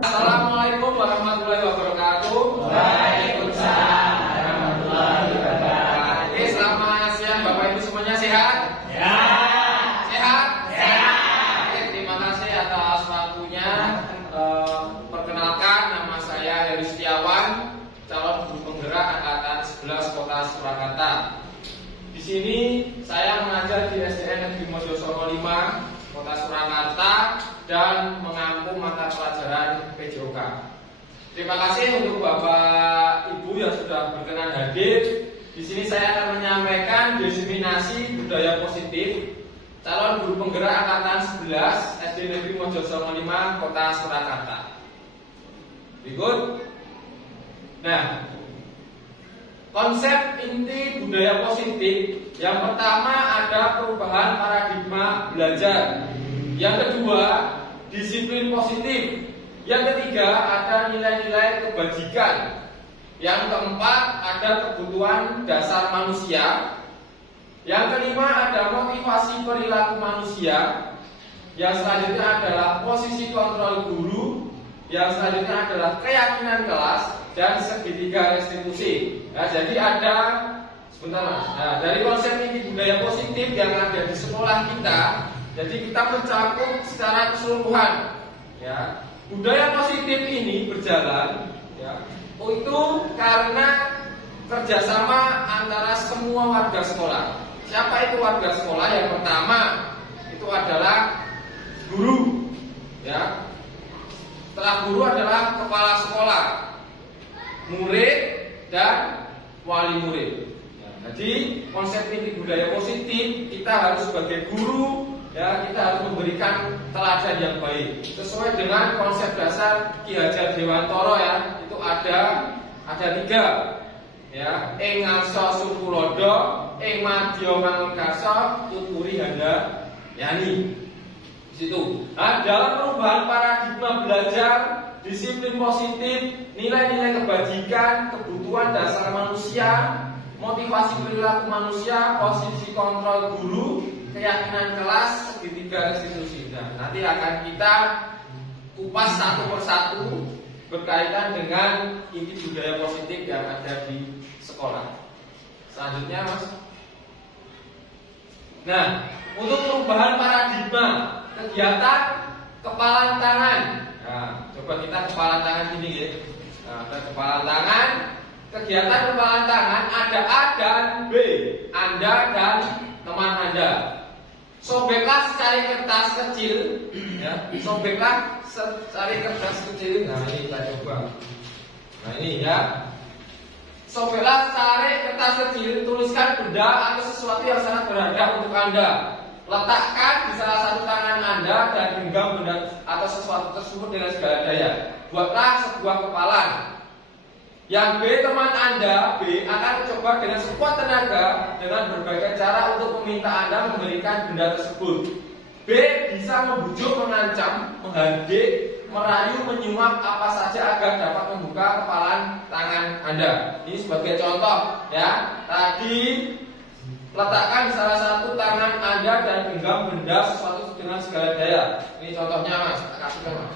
Assalamualaikum warahmatullahi wabarakatuh. Waalaikumsalam warahmatullahi wabarakatuh. Oke, selamat siang Bapak Ibu semuanya, sehat? Ya. Sehat? Sehat. Oke, terima kasih atas waktunya. Perkenalkan, nama saya Heri Setiawan, calon guru penggerak angkatan 11 Kota Surakarta. Di sini saya mengajar di SDN Negeri Mojosongo 5 Kota Surakarta dan mengampu mata pelajaran PJOK. Terima kasih untuk Bapak Ibu yang sudah berkenan hadir. Di sini saya akan menyampaikan diseminasi budaya positif calon guru penggerak angkatan 11 SD Negeri Mojosongo 5 Kota Surakarta. Berikut. Nah, konsep inti budaya positif yang pertama ada perubahan paradigma belajar. Yang kedua, disiplin positif. Yang ketiga, ada nilai-nilai kebajikan. Yang keempat, ada kebutuhan dasar manusia. Yang kelima, ada motivasi perilaku manusia. Yang selanjutnya adalah posisi kontrol guru. Yang selanjutnya adalah keyakinan kelas dan segitiga restitusi. Nah, jadi ada sebentar Mas. Nah, dari konsep inti budaya positif yang ada di sekolah kita, jadi kita mencakup secara keseluruhan. Ya, budaya positif ini berjalan, ya, itu karena kerjasama antara semua warga sekolah. Siapa itu warga sekolah? Yang pertama itu adalah guru, ya. Setelah guru adalah kepala sekolah, murid dan wali murid. Ya, jadi konsep inti budaya positif kita harus sebagai guru, ya, kita harus memberikan teladan yang baik sesuai dengan konsep dasar Ki Hajar Dewantara, ya. Itu ada 3, ya. Ing ngarsa sukulodo, ing madya mangunkarsa, tuturi handa yani. Di situ. Nah, dalam perubahan paradigma belajar, disiplin positif, nilai-nilai kebajikan, kebutuhan dasar manusia, motivasi perilaku manusia, posisi kontrol guru, keyakinan kelas, segitiga restitusi. Nah, nanti akan kita kupas satu persatu berkaitan dengan inti budaya positif yang ada di sekolah. Selanjutnya, Mas. Nah, untuk perubahan paradigma, kegiatan kepalan tangan. Nah, coba kita kepalan tangan gini, ya. Nah, kepalan tangan. Kegiatan kepalan tangan ada A dan B, Anda dan teman Anda. Sobeklah secari kertas kecil, ya. Sobeklah secari kertas kecil. Nah, ini kita coba. Nah, ini, ya. Sobeklah secari kertas kecil, tuliskan benda atau sesuatu yang sangat berharga untuk Anda. Letakkan di salah satu tangan Anda dan genggam benda atau sesuatu tersebut dengan segala daya. Buatlah sebuah kepalan. Yang B, teman Anda, B akan mencoba dengan sekuat tenaga dengan berbagai cara untuk meminta Anda memberikan benda tersebut. B bisa membujuk, mengancam, menghardik, merayu, menyuap apa saja agar dapat membuka kepalan tangan Anda. Ini sebagai contoh, ya. Tadi letakkan di salah satu tangan Anda dan genggam benda sesuatu dengan segala daya. Ini contohnya, Mas. Kasihkan, Mas.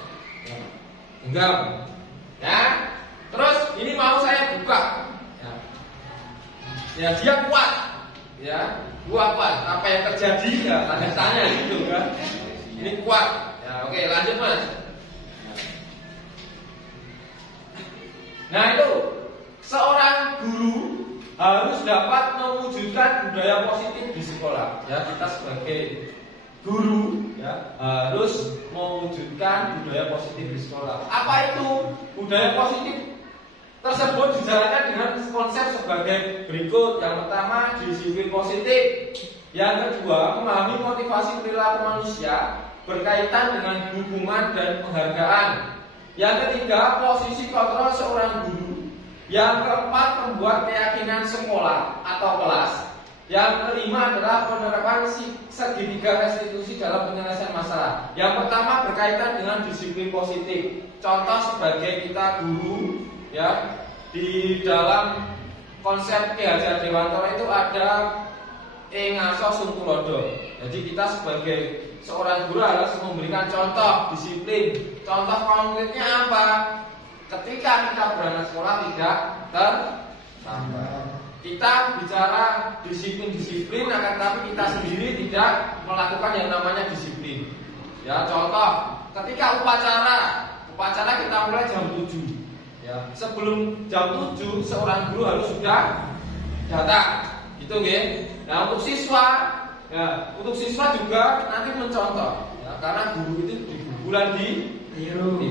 Genggam. Ya. Terus ini mau saya buka. Ya, dia kuat. Ya, kuat. Apa yang terjadi? Ya, tanya gitu kan. Ini kuat. Ya, oke, lanjut, Mas. Nah, itu seorang guru harus dapat mewujudkan budaya positif di sekolah. Ya, kita sebagai guru, ya, harus mewujudkan budaya positif di sekolah. Apa itu budaya positif? Tersebut dijalankan dengan konsep sebagai berikut. Yang pertama, disiplin positif. Yang kedua, memahami motivasi perilaku manusia berkaitan dengan dukungan dan penghargaan. Yang ketiga, posisi kontrol seorang guru. Yang keempat, membuat keyakinan sekolah atau kelas. Yang kelima adalah penerapan segitiga restitusi dalam penyelesaian masalah. Yang pertama berkaitan dengan disiplin positif. Contoh sebagai kita guru, ya, di dalam konsep Ki Hajar Dewantara itu ada ngaso sung tulodo. Jadi kita sebagai seorang guru harus memberikan contoh disiplin. Contoh konkretnya apa? Ketika kita berangkat sekolah tidak terlambat. Kita bicara disiplin, akan tapi kita sendiri tidak melakukan yang namanya disiplin. Ya, contoh, ketika upacara kita mulai jam 7. Ya, sebelum jam 7 seorang guru harus sudah datang. Gitu nggih. Nah, untuk siswa juga nanti mencontoh. Ya, karena guru itu di bulan biru.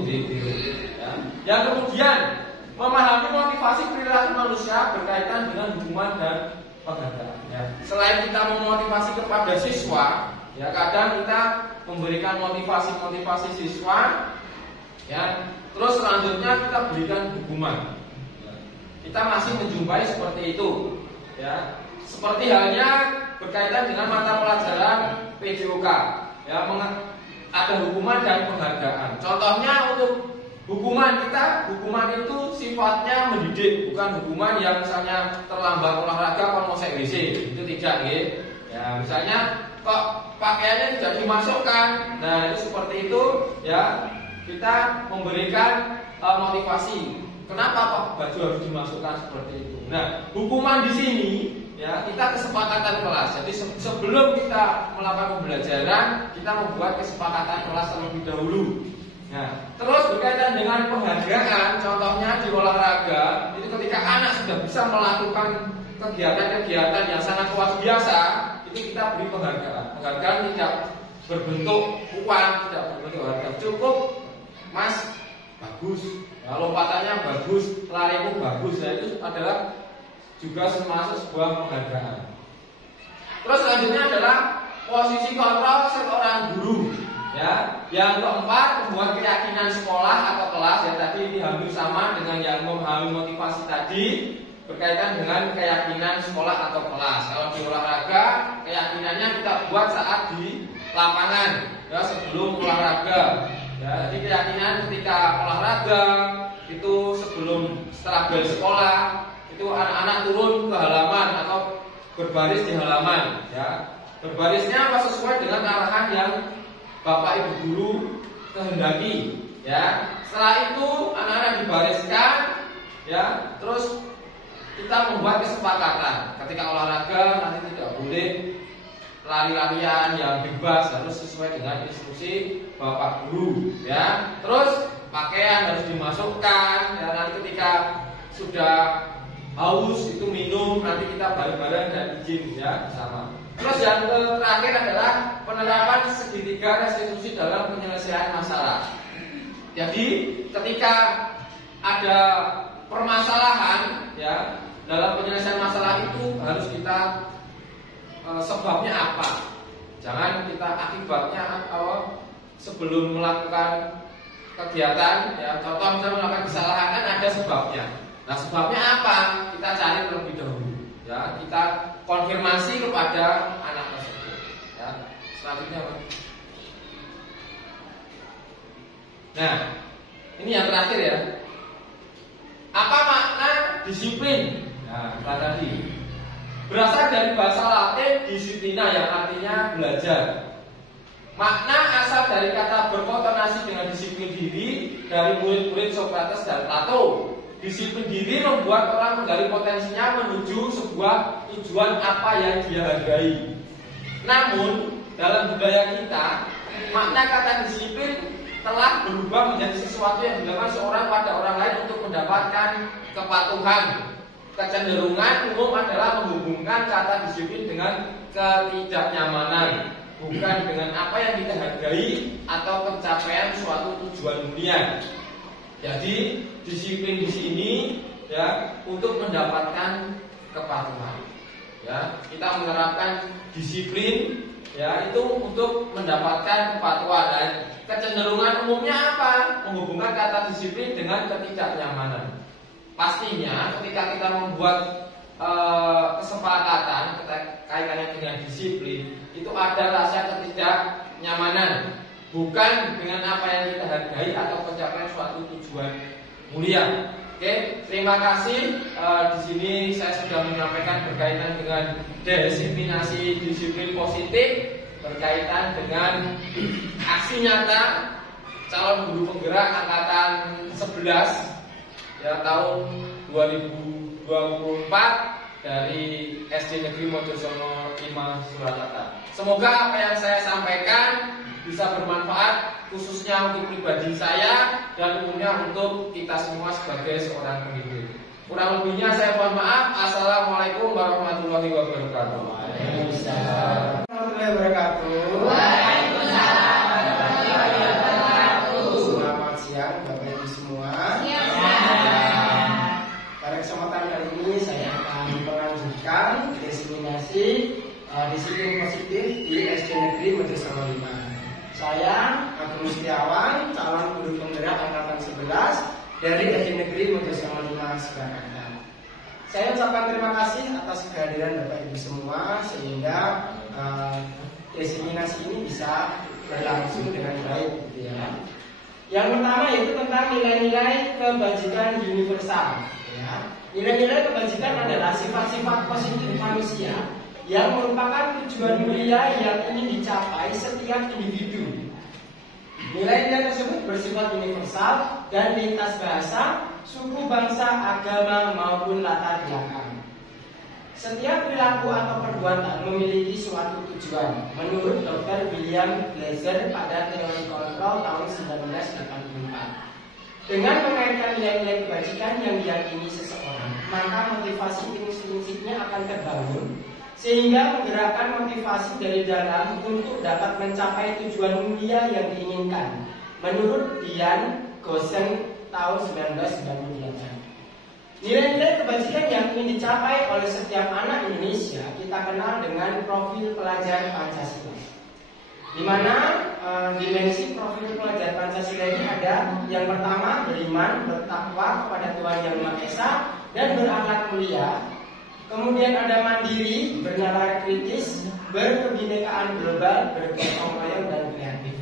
Ya. Yang kemudian memahami motivasi perilaku manusia berkaitan dengan hubungan dan penghargaan. Ya. Selain kita memotivasi kepada siswa, ya kadang kita memberikan motivasi siswa, ya. Terus selanjutnya kita berikan hukuman. Ya. Kita masih menjumpai seperti itu, ya. Seperti halnya berkaitan dengan mata pelajaran PJOK, ya, ada hukuman dan penghargaan. Contohnya untuk hukuman itu sifatnya mendidik, bukan hukuman yang misalnya terlambat olahraga kon mosek WC, itu tidak nggih. Ya, misalnya kok pakaiannya tidak dimasukkan. Nah, itu seperti itu ya, kita memberikan motivasi. Kenapa kok baju harus dimasukkan seperti itu? Nah, hukuman di sini ya, kita kesepakatan kelas. Jadi sebelum kita melakukan pembelajaran, kita membuat kesepakatan kelas terlebih dahulu. Nah, terus berkaitan dengan penghargaan, contohnya di olahraga, itu ketika anak sudah bisa melakukan kegiatan-kegiatan yang sangat luar biasa, itu kita beri penghargaan. Penghargaan tidak berbentuk uang, tidak berbentuk harga. Cukup, Mas, bagus, ya, lompatannya bagus, larimu bagus. Nah, itu adalah juga termasuk sebuah penghargaan. Terus selanjutnya adalah posisi kontrol seorang guru. Ya, yang keempat, membuat keyakinan sekolah atau kelas. Ya, tadi ini hampir sama dengan yang memahami motivasi tadi, berkaitan dengan keyakinan sekolah atau kelas. Kalau di olahraga, keyakinannya kita buat saat di lapangan, ya, sebelum olahraga. Ya, jadi keyakinan ketika olahraga itu setelah bel sekolah, itu anak-anak turun ke halaman atau berbaris di halaman. Ya, berbarisnya apa sesuai dengan arahan yang Bapak Ibu guru kehendaki, ya. Setelah itu anak-anak dibariskan, ya. Terus kita membuat kesepakatan ketika olahraga nanti tidak boleh lari-larian yang bebas, harus sesuai dengan instruksi Bapak guru, ya. Terus pakaian harus dimasukkan, ya. Nanti ketika sudah haus itu minum, nanti kita bareng-bareng dan izin, ya, sama. Terus yang terakhir adalah penerapan segitiga restitusi dalam penyelesaian masalah. Jadi ketika ada permasalahan, ya, dalam penyelesaian masalah itu harus kita sebabnya apa. Jangan kita akibatnya sebelum melakukan kegiatan, ya, contoh misalnya melakukan kesalahan kan ada sebabnya. Nah, sebabnya apa? Kita cari terlebih dahulu. Ya, kita konfirmasi kepada anak tersebut. Ya, selanjutnya apa? Nah, ini yang terakhir ya. Apa makna disiplin? Nah, tadi berasal dari bahasa Latin disiplina yang artinya belajar. Makna asal dari kata berkonotasi dengan disiplin diri dari murid-murid Socrates dan Plato. Disiplin diri membuat orang menggali potensinya menuju sebuah tujuan apa yang dia hargai. Namun, dalam budaya kita, makna kata disiplin telah berubah menjadi sesuatu yang dilakukan seorang pada orang lain untuk mendapatkan kepatuhan. Kecenderungan umum adalah menghubungkan kata disiplin dengan ketidaknyamanan, bukan dengan apa yang kita hargai atau pencapaian suatu tujuan dunia. Jadi disiplin di sini ya untuk mendapatkan kepatuhan. Ya, kita menerapkan disiplin ya itu untuk mendapatkan kepatuhan. Dan kecenderungan umumnya apa? Menghubungkan kata disiplin dengan ketidaknyamanan. Pastinya ketika kita membuat kesepakatan kaitannya dengan disiplin itu ada rasa ketidaknyamanan. Bukan dengan apa yang kita hargai atau pencapaian suatu tujuan mulia. Oke, terima kasih. Di sini saya sudah menyampaikan berkaitan dengan disiplin positif berkaitan dengan aksi nyata calon guru penggerak angkatan 11 ya tahun 2024 dari SD Negeri Mojosono 5 Surakarta. Semoga apa yang saya sampaikan bisa bermanfaat khususnya untuk pribadi saya dan umumnya untuk kita semua sebagai seorang pendidik. Kurang lebihnya saya mohon maaf. Assalamualaikum warahmatullahi wabarakatuh. Waalaikumsalam warahmatullahi wabarakatuh. Waalaikumsalam warahmatullahi wabarakatuh. Selamat siang Bapak Ibu semua. Pada kesempatan kali ini saya akan melanjutkan diseminasi disiplin positif di SD Negeri Mojosono 5. Saya Agung Setiawan, calon guru penggerak angkatan 11 dari SD Negeri Mojosono 5 Surakarta. Saya ucapkan terima kasih atas kehadiran Bapak Ibu semua sehingga diseminasi ini bisa berlangsung dengan baik, gitu ya. Yang pertama yaitu tentang nilai-nilai kebajikan universal. Ya. Nilai-nilai kebajikan adalah sifat-sifat positif manusia yang merupakan tujuan mulia yang ingin dicapai setiap individu. Nilai-nilai tersebut bersifat universal dan lintas bahasa, suku, bangsa, agama maupun latar belakang. Setiap perilaku atau perbuatan memiliki suatu tujuan. Menurut Dr. William Glaser pada teori kontrol tahun 1984. Dengan mengaitkan nilai-nilai kebajikan yang diyakini seseorang, maka motivasi intrinsik-intrinsiknya akan terbangun sehingga menggerakkan motivasi dari dalam untuk dapat mencapai tujuan mulia yang diinginkan. Menurut Dian Gosen tahun 1998. Nilai-nilai kebajikan yang ingin dicapai oleh setiap anak Indonesia kita kenal dengan profil pelajar Pancasila. Di mana dimensi profil pelajar Pancasila ini ada yang pertama beriman, bertakwa kepada Tuhan Yang Maha Esa dan berakhlak mulia. Kemudian ada mandiri, bernalar kritis, berkebinekaan global, bergotong royong dan kreatif.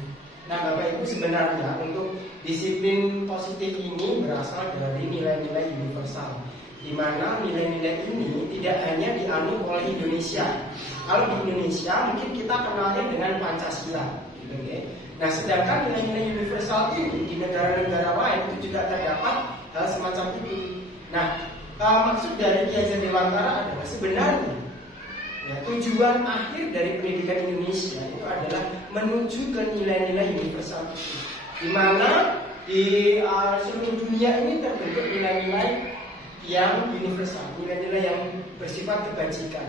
Nah, Bapak Ibu sebenarnya untuk disiplin positif ini berasal dari nilai-nilai universal, di mana nilai-nilai ini tidak hanya dianut oleh Indonesia. Kalau di Indonesia mungkin kita kenalnya dengan Pancasila, gitu ya. Nah, sedangkan nilai-nilai universal ini di negara-negara lain itu juga terdapat hal semacam itu. Nah, maksud dari Ki Hajar Dewantara adalah sebenarnya ya, tujuan akhir dari pendidikan Indonesia itu adalah menuju ke nilai-nilai universal itu, di mana di seluruh dunia ini terbentuk nilai-nilai yang universal, nilai-nilai yang bersifat kebajikan.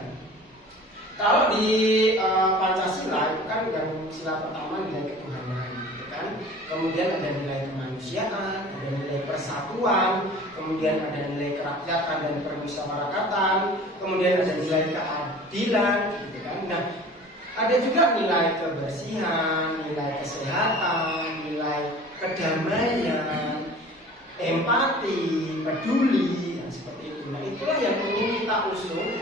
Kalau di Pancasila itu kan yang sila pertama nilai ketuhanan, gitu kan. Kemudian ada nilai kemanusiaan, ada nilai persatuan, kemudian ada nilai kerakyatan dan permusyawaratan, kemudian ada nilai keadilan, gitu kan. Nah, ada juga nilai kebersihan, nilai kesehatan, nilai kedamaian, empati, peduli, dan seperti itu. Nah, itulah yang ingin kita usung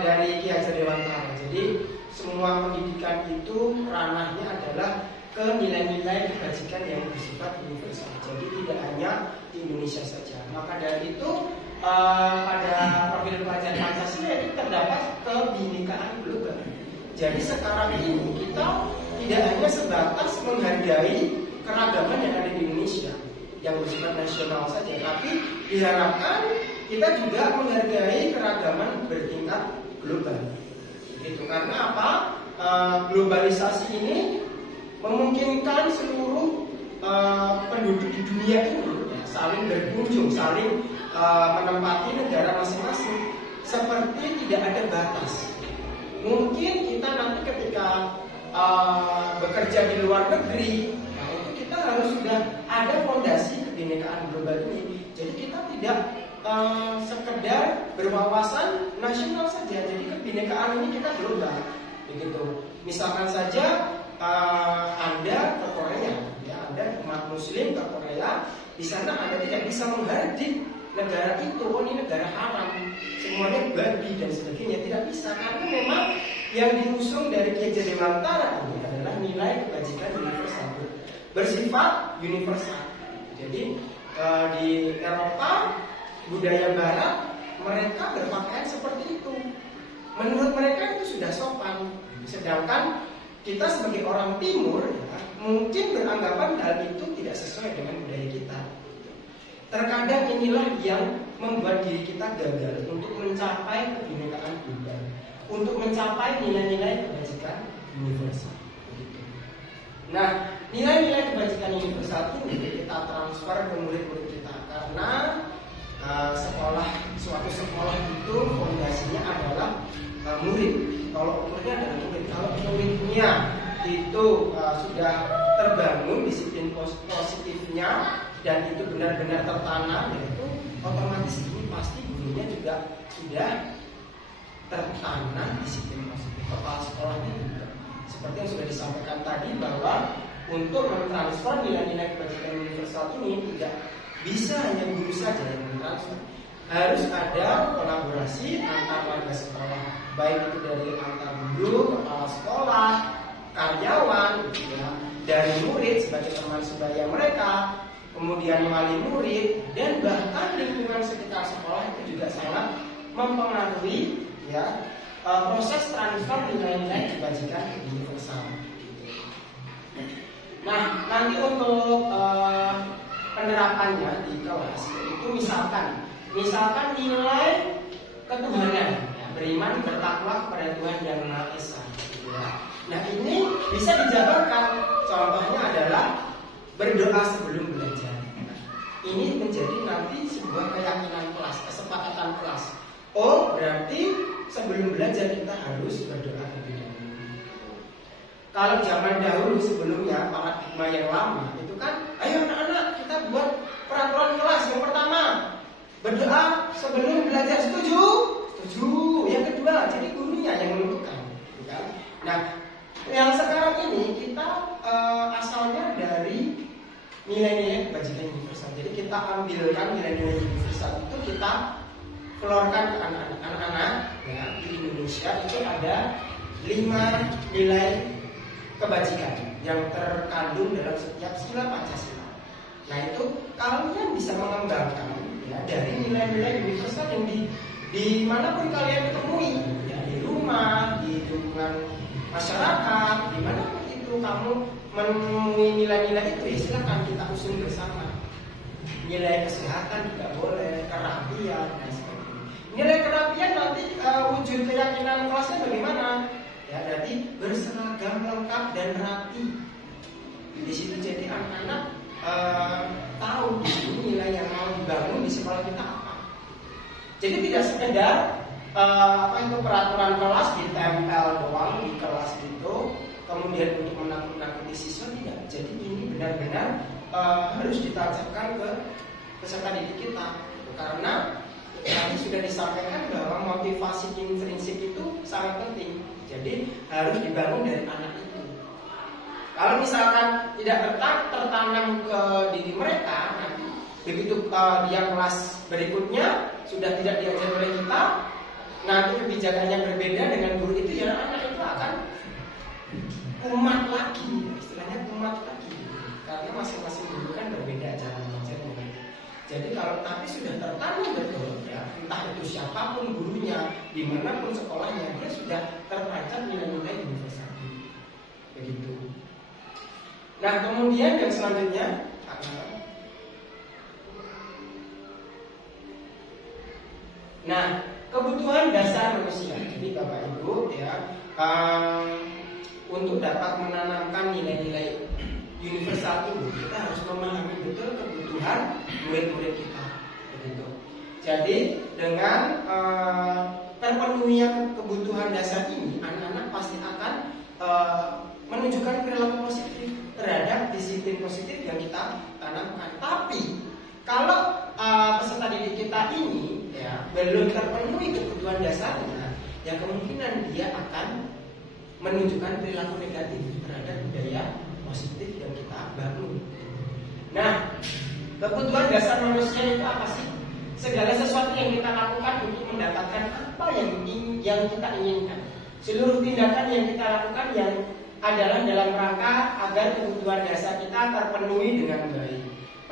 dari Ki Hajar Dewantara. Jadi semua pendidikan itu ranahnya adalah ke nilai-nilai kebajikan yang bersifat universal. Jadi tidak hanya di Indonesia saja. Maka dari itu pada profil pelajar Pancasila itu terdapat kebinekaan global. Jadi sekarang ini kita tidak hanya sebatas menghargai keragaman yang ada di Indonesia yang bersifat nasional saja, tapi diharapkan kita juga menghargai keragaman bertingkat global. Itu karena apa? Globalisasi ini memungkinkan seluruh penduduk di dunia ini ya, saling berkunjung, saling menempati negara masing-masing seperti tidak ada batas. Mungkin kita nanti ketika bekerja di luar negeri, nah itu kita harus sudah ada fondasi kebinekaan global ini. Jadi kita tidak sekedar berwawasan nasional saja. Jadi kebinekaan ini kita global, begitu. Misalkan saja Anda ke Korea, ya Anda umat Muslim ke Korea, di sana Anda tidak bisa menghardik negara itu, oh ini negara haram, semuanya babi dan sebagainya, tidak bisa karena memang yang diusung dari Ki Hajar Dewantara ini adalah nilai kebajikan universal, bersifat universal. Jadi di Eropa, budaya Barat, mereka berpakaian seperti itu. Menurut mereka itu sudah sopan. Sedangkan kita sebagai orang Timur ya, mungkin beranggapan hal itu tidak sesuai dengan budaya kita. Terkadang inilah yang membuat diri kita gagal untuk mencapai kebinekaan tunggal, untuk mencapai nilai-nilai kebajikan universal. Nah, nilai-nilai kebajikan universal ini kita transfer ke murid-murid kita karena suatu sekolah itu fondasinya adalah murid. Kalau ukurnya adalah murid, kalau muridnya itu sudah terbangun disiplin positifnya dan itu benar-benar tertanam, yaitu otomatis ini pasti gurunya juga sudah tertanam disiplin positif. Kepala sekolahnya juga seperti yang sudah disampaikan tadi bahwa untuk mentransfer nilai-nilai kebajikan universal ini tidak bisa hanya guru saja yang mentransfer. Harus ada kolaborasi antar warga sekolah, baik itu dari antar guru, kepala sekolah, karyawan, gitu ya, dari murid sebagai teman sebaya mereka, kemudian wali murid, dan bahkan lingkungan sekitar sekolah itu juga sangat mempengaruhi ya proses transfer nilai-nilai kebajikan universal. Nah, nanti untuk penerapannya di kelas itu misalkan nilai ketuhanan, ya, beriman bertakwa kepada Tuhan yang Maha Esa. Gitu ya. Nah, ini bisa dijabarkan. Contohnya adalah berdoa sebelum belajar. Ini menjadi nanti sebuah keyakinan kelas, kesepakatan kelas. Oh, berarti sebelum belajar kita harus berdoa terlebih dahulu. Kalau zaman dahulu sebelumnya paradigma yang lama itu kan, ayo anak-anak kita buat peraturan kelas yang pertama, berdoa sebelum belajar. Setuju? Setuju. Yang kedua, jadi gurunya yang menentukan. Kan? Nah, yang sekarang ini kita asalnya dari nilai-nilai kebajikan universal. Jadi kita ambilkan nilai-nilai universal itu kita keluarkan ke anak-anak ya, di Indonesia itu ada 5 nilai kebajikan yang terkandung dalam setiap sila Pancasila. Nah, itu kalian bisa mengembangkan ya, dari nilai-nilai universal yang di manapun kalian ketemui, ya, di rumah, di lingkungan masyarakat, dimanapun itu kamu menemui nilai-nilai itu, ya silakan kita usung bersama. Nilai kesehatan juga boleh, kerapian dan sebagainya. Nilai kerapian nanti wujud keyakinan kelasnya bagaimana? Ya, berarti berseragam lengkap dan rapi. Di situ jadi anak-anak tahu nilai yang mau dibangun di sekolah kita apa. Jadi tidak sekedar itu peraturan kelas ditempel doang di kelas itu, kemudian untuk menakut-nakuti siswa, tidak. Jadi ini benar-benar harus ditancapkan ke peserta didik kita, karena tadi sudah disampaikan bahwa motivasi intrinsik itu sangat penting. Jadi harus dibangun dari anak itu. Kalau misalkan tidak tertanam ke diri mereka, nanti begitu dia kelas berikutnya sudah tidak diajar oleh kita, nanti kebijakannya berbeda dengan guru itu, ya anak itu akan umat lagi, istilahnya umat lagi, karena masing-masing guru kan berbeda cara mengajarnya. Jadi kalau tapi sudah tertanam betul, ya, entah itu siapapun gurunya, dimanapun sekolahnya, dia sudah tertancap nilai-nilai universal. Begitu. Nah, kemudian yang selanjutnya, nah, kebutuhan dasar manusia. Jadi Bapak Ibu ya, untuk dapat menanamkan nilai-nilai universal ini, kita harus memahami betul kebutuhan murid-murid kita. Begitu. Jadi dengan terpenuhinya kebutuhan dasar ini, anak-anak pasti akan menunjukkan perilaku positif terhadap disiplin positif yang kita tanamkan. Tapi kalau peserta didik kita ini ya belum terpenuhi kebutuhan dasarnya, ya kemungkinan dia akan menunjukkan perilaku negatif terhadap budaya positif yang kita bangun. Nah, kebutuhan dasar manusia itu apa sih? Segala sesuatu yang kita lakukan untuk mendapatkan apa yang kita inginkan. Seluruh tindakan yang kita lakukan yang adalah dalam rangka agar kebutuhan dasar kita terpenuhi dengan baik.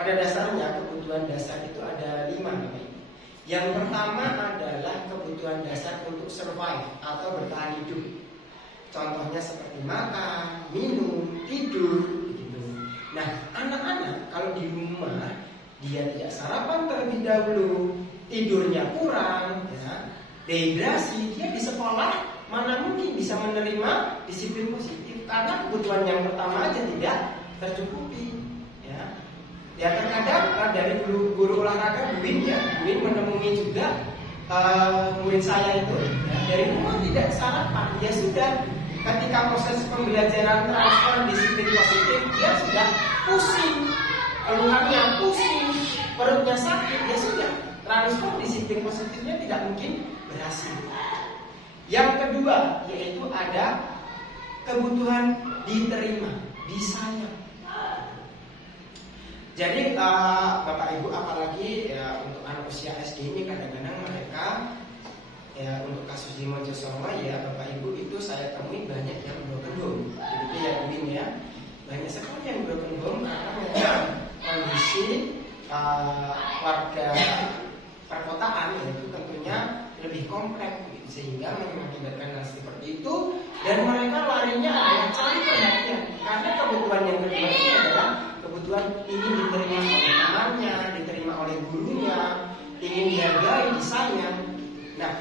pada dasarnya kebutuhan dasar itu ada 5 Bapak Ibu. Yang pertama adalah kebutuhan dasar untuk survive atau bertahan hidup. Contohnya seperti makan, minum, tidur, begitu. Nah, anak-anak kalau di rumah dia tidak sarapan terlebih dahulu, tidurnya kurang, ya, dehidrasi, dia di sekolah mana mungkin bisa menerima disiplin positif karena kebutuhan yang pertama aja tidak tercukupi. Ya terkadang dari guru olahraga Bu Win menemui juga murid saya itu ya, dari rumah tidak sarapan, dia sudah ketika proses pembelajaran transfer disiplin positif dia sudah pusing, keluhannya pusing, perutnya sakit, dia sudah transfer disiplin positifnya tidak mungkin berhasil. Yang kedua yaitu ada kebutuhan diterima, disayang. Jadi Bapak Ibu apalagi ya untuk anak usia SD ini kadang-kadang mereka ya untuk kasus di Mojosongo ya Bapak Ibu itu saya temui banyak yang broken home. Jadi ya Win ya banyak sekali yang broken home karena memang kondisi warga perkotaan itu tentunya lebih kompleks sehingga mengakibatkan hal seperti itu dan mereka larinya adalah cari perhatian karena kebutuhan yang kedua ini adalah kebutuhan ingin diterima oleh temannya, diterima oleh gurunya, ingin dihargai, disayang. Nah,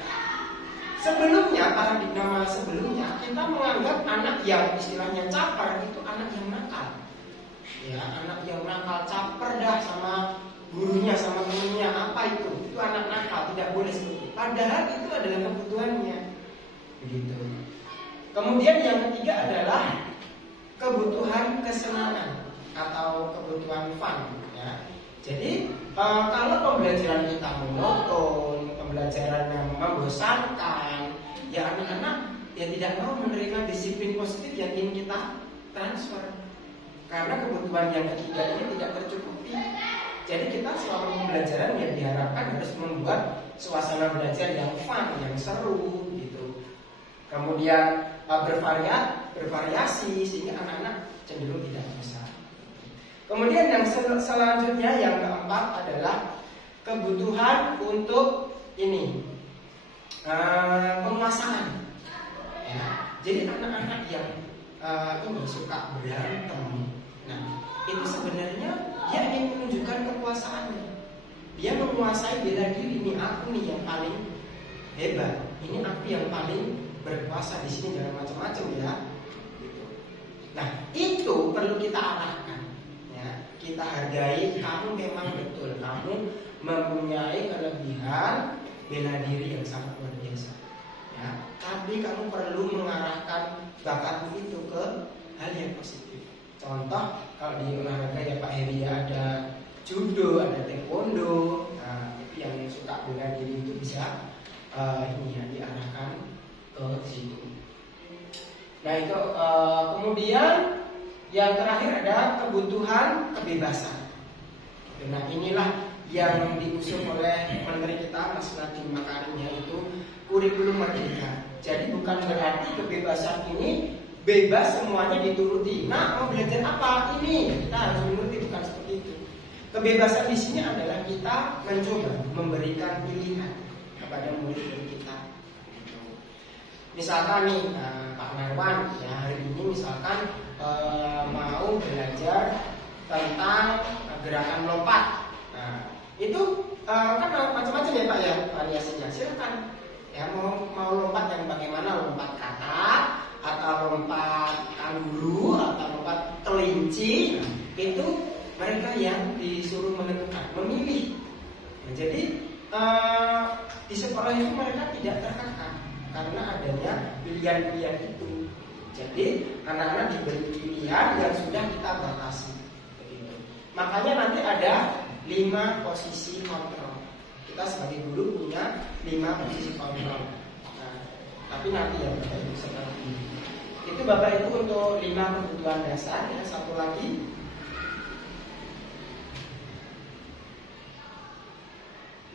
sebelumnya paradigma sebelumnya kita menganggap anak yang istilahnya caper itu anak yang nakal. Ya, anak yang nakal caper dah sama gurunya, sama temannya, apa itu? Itu anak nakal, tidak boleh seperti itu. Padahal itu adalah kebutuhannya. Begitu. Kemudian yang ketiga adalah kebutuhan kesenangan atau kebutuhan fun ya. Jadi kalau pembelajaran kita monoton, pembelajaran yang membosankan, ya anak-anak ya tidak mau menerima disiplin positif yang ingin kita transfer. Karena kebutuhan yang ketiga ini tidak tercukupi. Jadi kita selama pembelajaran yang diharapkan harus membuat suasana belajar yang fun, yang seru gitu. Kemudian bervariasi sehingga anak-anak cenderung tidak bosan. Kemudian yang selanjutnya yang keempat adalah kebutuhan untuk ini penguasaan. Ya, jadi anak-anak yang ini suka berantem, nah itu sebenarnya dia ingin menunjukkan kekuasaannya. Dia menguasai bela diri, ini aku nih yang paling hebat, ini aku yang paling berkuasa di sini jangan macam-macam ya. Gitu. Nah itu perlu kita arahkan. Kita hargai, kamu memang betul, kamu mempunyai kelebihan bela diri yang sangat luar biasa ya. Tapi kamu perlu mengarahkan bakatmu itu ke hal yang positif. Contoh kalau di olahraga ya Pak Heri ada judo, ada taekwondo. Nah itu yang suka bela diri itu bisa ini ya diarahkan ke situ. Nah itu kemudian yang terakhir ada kebutuhan kebebasan. Nah inilah yang diusung oleh Menteri kita Mas Nadiem Makarim, yaitu kurikulum merdeka. Jadi bukan berarti kebebasan ini bebas semuanya dituruti. Nah mau belajar apa ini kita harus menuruti, bukan seperti itu. Kebebasan di sini adalah kita mencoba memberikan pilihan kepada murid-murid kita. Misalkan nih Pak Narwan ya hari ini misalkan mau belajar tentang gerakan lompat. Nah, itu kan macam-macam ya Pak ya variasinya. Silakan. Ya mau lompat yang bagaimana? Lompat katak atau lompat kanguru atau lompat kelinci. Nah, itu mereka yang disuruh menentukan, memilih. Nah, jadi di sekolah itu mereka tidak terkekang karena adanya pilihan-pilihan itu. Jadi anak-anak diberi pilihan yang sudah kita batasi. Begitu. Makanya nanti ada 5 posisi kontrol. Kita sebagai guru punya 5 posisi kontrol. Nah, tapi nanti ya Bapak Ibu seperti ini. Itu Bapak Ibu untuk 5 kebutuhan dasar. Ya, satu lagi.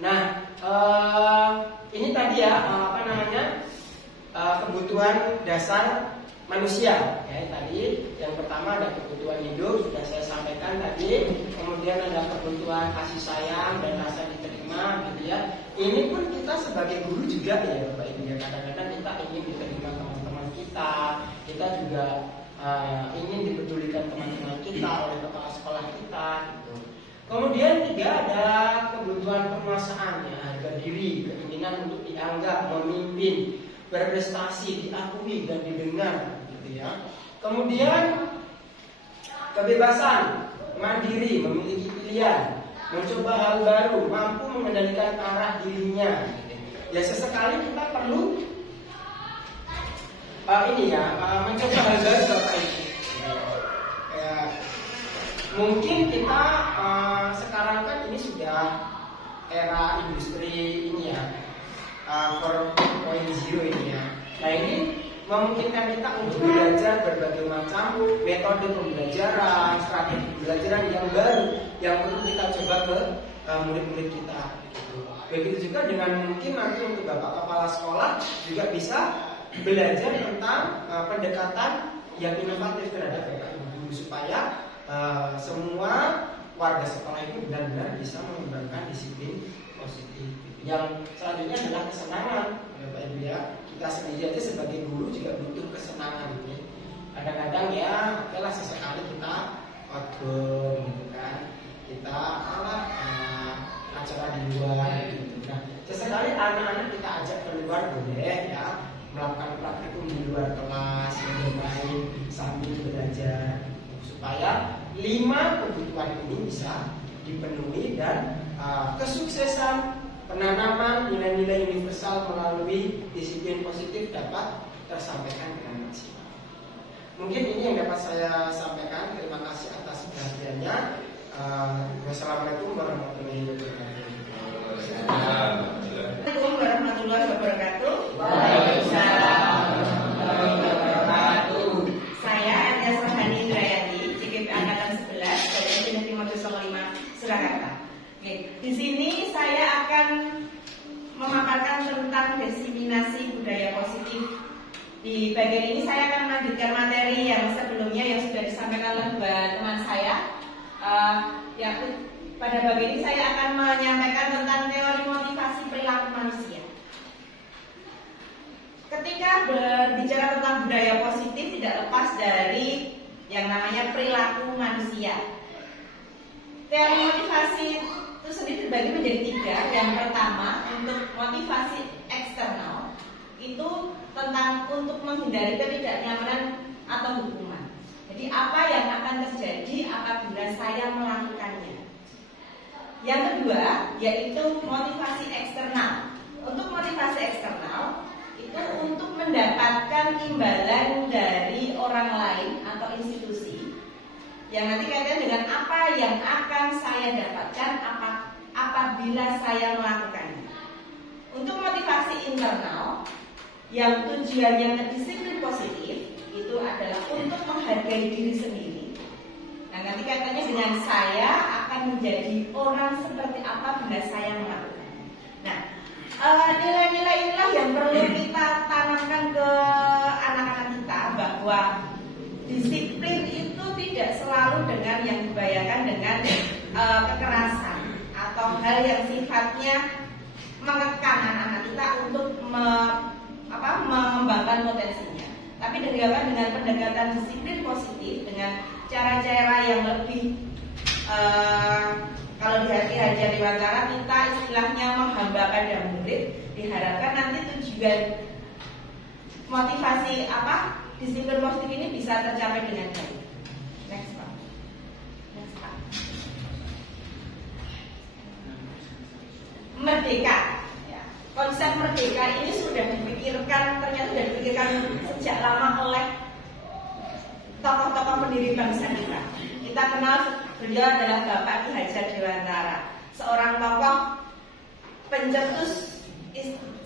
Nah, ini tadi ya kebutuhan dasar manusia. Ya, tadi yang pertama pertama ada kebutuhan hidup, sudah saya sampaikan tadi. Kemudian ada kebutuhan kasih sayang dan rasa diterima, gitu ya. Ini pun kita sebagai guru juga ya Bapak Ibu ya. Kadang-kadang kita ingin diterima teman-teman kita juga ingin dipedulikan teman-teman kita oleh kepala sekolah kita, gitu. Kemudian juga ada kebutuhan penguasaan ya, harga diri, keinginan untuk dianggap, memimpin, berprestasi, diakui dan didengar, gitu ya. Kemudian kebebasan, mandiri, memiliki pilihan, mencoba hal baru, mampu mengendalikan arah dirinya. Ya sesekali kita perlu mencoba hal baru Bapak Ibu. Mungkin kita sekarang kan ini sudah era industri ini ya, 4.0 ini ya. Nah ini memungkinkan kita untuk belajar berbagai macam metode pembelajaran, strategi pembelajaran yang baru yang perlu kita coba ke murid-murid kita. Begitu juga dengan mungkin nanti untuk Bapak Kepala Sekolah juga bisa belajar tentang pendekatan yang inovatif terhadap Bapak Ibu guru supaya semua warga sekolah itu benar-benar bisa mengembangkan disiplin positif. Yang selanjutnya adalah kesenangan, Bapak Ibu ya. Kita sendiri aja sebagai guru juga butuh kesenangan. Ya. Kadang-kadang ya, okelah sesekali kita outbound, gitu kan. Kita acara di luar, gitu. Nah, sesekali anak-anak kita ajak keluar boleh ya, melakukan praktikum di luar kelas, bermain sambil belajar, supaya 5 kebutuhan ini bisa dipenuhi dan kesuksesan penanaman nilai-nilai universal melalui disiplin positif dapat tersampaikan dengan maksimal. Mungkin ini yang dapat saya sampaikan. Terima kasih atas perhatiannya. Wassalamualaikum warahmatullahi wabarakatuh. Assalamualaikum warahmatullahi wabarakatuh. Waalaikumsalam warahmatullahi wabarakatuh. Saya Anja Sahani Indrayati, CGP Angkatan 11 dari SD Negeri Mojo 5 Surakarta. Di sini saya akan memaparkan tentang diseminasi budaya positif. Di bagian ini saya akan melanjutkan materi yang sebelumnya yang sudah disampaikan oleh dua teman saya. Pada bagian ini saya akan menyampaikan tentang teori motivasi perilaku manusia. Ketika berbicara tentang budaya positif tidak lepas dari yang namanya perilaku manusia. Teori motivasi itu sendiri dibagi menjadi 3. Yang pertama untuk motivasi eksternal, itu tentang untuk menghindari ketidaknyamanan atau hukuman. Jadi apa yang akan terjadi apabila saya melakukannya. Yang kedua yaitu motivasi eksternal. Untuk motivasi eksternal itu untuk mendapatkan imbalan dari orang lain atau institusi yang nanti kaitan dengan apa yang akan saya dapatkan apabila saya melakukannya. Untuk motivasi internal yang tujuannya disiplin positif itu adalah untuk menghargai diri sendiri. Nah nanti kaitannya dengan saya akan menjadi orang seperti apa bila saya melakukannya. Nah nilai-nilai inilah yang perlu kita tanamkan ke anak-anak kita, bahwa disiplin itu tidak selalu dengan yang dibayangkan dengan kekerasan atau hal yang sifatnya mengekang anak-anak kita untuk mengembangkan potensinya. Tapi dengan pendekatan disiplin positif, dengan cara-cara yang lebih kalau di Haji Dewantara kita istilahnya menghambakan dan murid, diharapkan nanti tujuan motivasi disiplin positif ini bisa tercapai dengan baik. Next Pak. Merdeka. Ya. Konsep merdeka ini sudah dipikirkan sejak lama oleh tokoh-tokoh pendiri bangsa kita. Kita kenal beliau adalah Bapak Ki Hajar Dewantara, seorang tokoh pencetus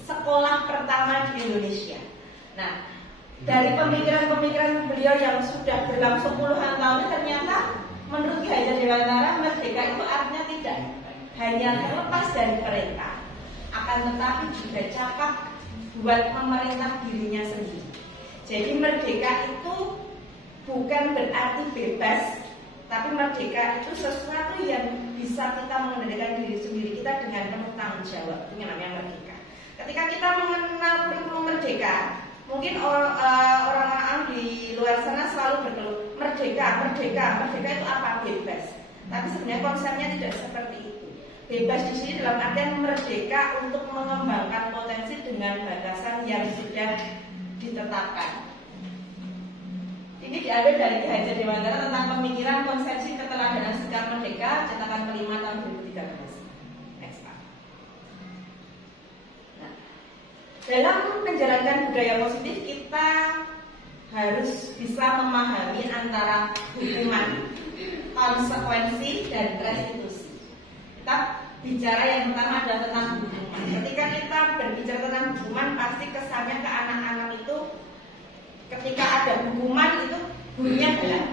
sekolah pertama di Indonesia. Nah, dari pemikiran-pemikiran beliau yang sudah berlangsung puluhan tahun, ternyata menurut Ki Hajar Dewantara merdeka itu artinya tidak hanya terlepas dari perintah, akan tetapi juga cakap buat memerintah dirinya sendiri. Jadi merdeka itu bukan berarti bebas, tapi merdeka itu sesuatu yang bisa kita mengendalikan diri sendiri kita dengan penuh tanggung jawab. Itu yang namanya merdeka. Ketika kita mengenal kurikulum merdeka, mungkin orang-orang di luar sana selalu berkeluh, merdeka itu apa? Bebas. Tapi sebenarnya konsepnya tidak seperti itu. Bebas di sini dalam artian merdeka untuk mengembangkan potensi dengan batasan yang sudah ditetapkan. Ini diambil dari Ki Hajar Dewantara tentang pemikiran konsepsi keteladanan sikap merdeka, cetakan kelima tahun 2013. Next, Pak. Nah, dalam menjalankan budaya positif kita harus bisa memahami antara hukuman, konsekuensi, dan restitusi. Kita bicara yang pertama adalah tentang hukuman. Ketika kita berbicara tentang hukuman, pasti kesannya ke anak-anak itu ketika ada hukuman itu bunyinya berat.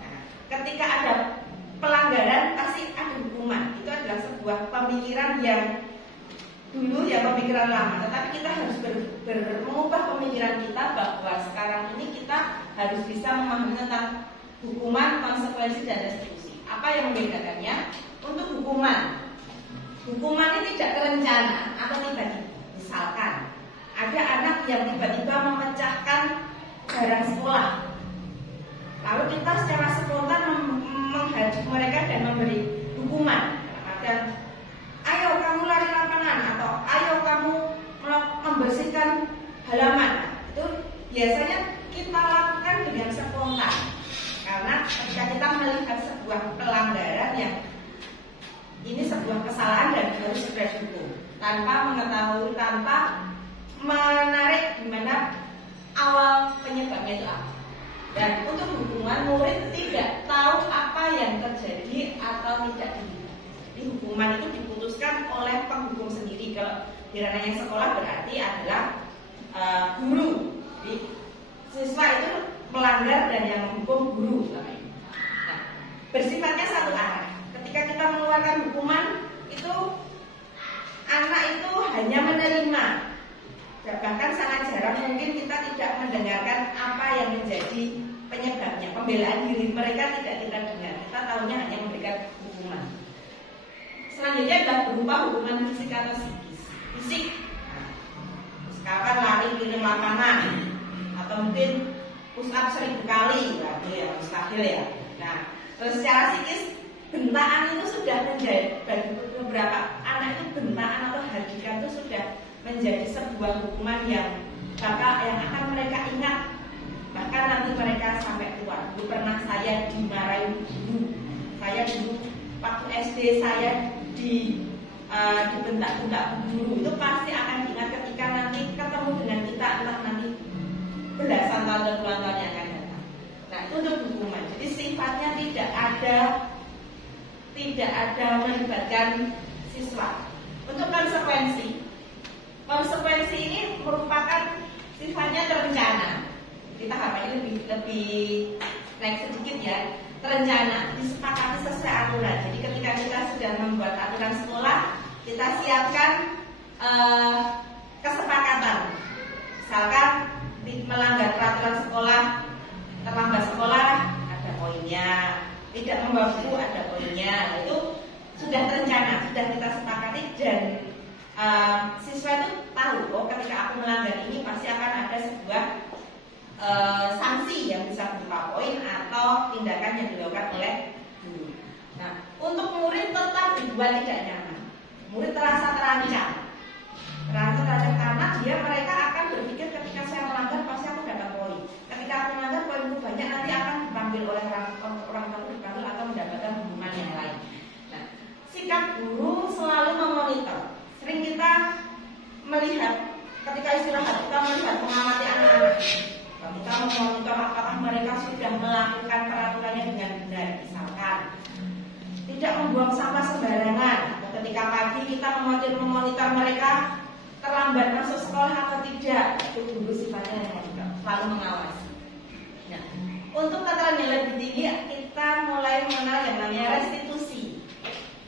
Nah, ketika ada pelanggaran pasti ada hukuman. Itu adalah sebuah pemikiran yang dulu ya, pemikiran lama. Tetapi kita harus mengubah pemikiran kita bahwa sekarang ini kita harus bisa memahami tentang hukuman, konsekuensi, dan restitusi. Apa yang membedakannya? Untuk hukuman ini tidak terencana atau tiba-tiba. Misalkan ada anak yang tiba-tiba memecahkan barang sekolah, lalu kita secara spontan menghajar mereka dan memberi hukuman. Dan ayo kamu lari lapangan, atau ayo kamu membersihkan halaman. Itu biasanya kita lakukan dengan spontan, karena ketika kita melihat sebuah pelanggaran yang ini sebuah kesalahan dan harus segera dihukum, tanpa mengetahui, tanpa menarik di mana awal penyebabnya itu apa. Dan untuk hukuman, murid tidak tahu apa yang terjadi atau tidak dilihat. Jadi hukuman itu diputuskan oleh penghukum sendiri. Kalau di ranahnya sekolah berarti adalah guru. Jadi siswa itu melanggar dan yang menghukum guru. Nah, bersifatnya satu arah. Ketika kita mengeluarkan hukuman itu, anak itu hanya menerima. Bahkan sangat jarang mungkin kita tidak mendengarkan apa yang menjadi penyebabnya. Pembelaan diri mereka tidak kita dengar. Kita tahunya hanya memberikan hukuman. Selanjutnya adalah berupa hukuman fisik atau psikis. Fisik, sekarang lari keliling lapangan, atau mungkin push up 1000 kali, nah, itu ya mustahil ya. Nah, terus secara psikis, bentaan itu sudah menjadi, bagi beberapa anak itu bentaan atau hadikan itu sudah menjadi sebuah hukuman yang akan mereka ingat bahkan nanti mereka sampai tua. Dulu pernah saya dimarahin guru, saya dulu waktu SD saya dibentak-bentak guru, itu pasti akan diingat ketika nanti ketemu dengan kita, entah nanti belasan tahun dan puluhan tahun yang akan datang. Nah, itu untuk hukuman. Jadi sifatnya tidak ada melibatkan siswa. Untuk konsekuensi ini merupakan sifatnya terencana. Kita harapnya lebih naik sedikit ya. Terencana, disepakati sesuai aturan. Jadi ketika kita sudah membuat aturan sekolah, kita siapkan kesepakatan. Misalkan melanggar peraturan sekolah, terlambat sekolah, ada poinnya. Tidak membawa buku, ada poinnya. Itu sudah terencana, sudah kita sepakati, dan siswa itu tahu, oh ketika aku melanggar ini pasti akan ada sebuah sanksi yang bisa berupa poin atau tindakan yang dilakukan oleh guru. Nah, untuk murid tetap dibuat tidak nyaman. Murid terasa terancam karena mereka akan berpikir ketika saya melanggar pasti aku dapat poin. Ketika aku melanggar poinku banyak, nanti akan dipanggil oleh orang tua, dipanggil atau mendapatkan hukuman yang lain. Nah, sikap guru selalu memonitor. Sering kita melihat ketika istirahat, kita melihat mengamati anak-anak. Kita memonitor apakah mereka sudah melakukan peraturannya dengan benar. Misalkan tidak membuang sampah sembarangan, atau ketika pagi kita memonitor mereka terlambat masuk sekolah atau tidak. Itu guru sifatnya yang selalu mengawasi. Nah, untuk tataran yang lebih tinggi, kita mulai mengenal yang namanya restitusi.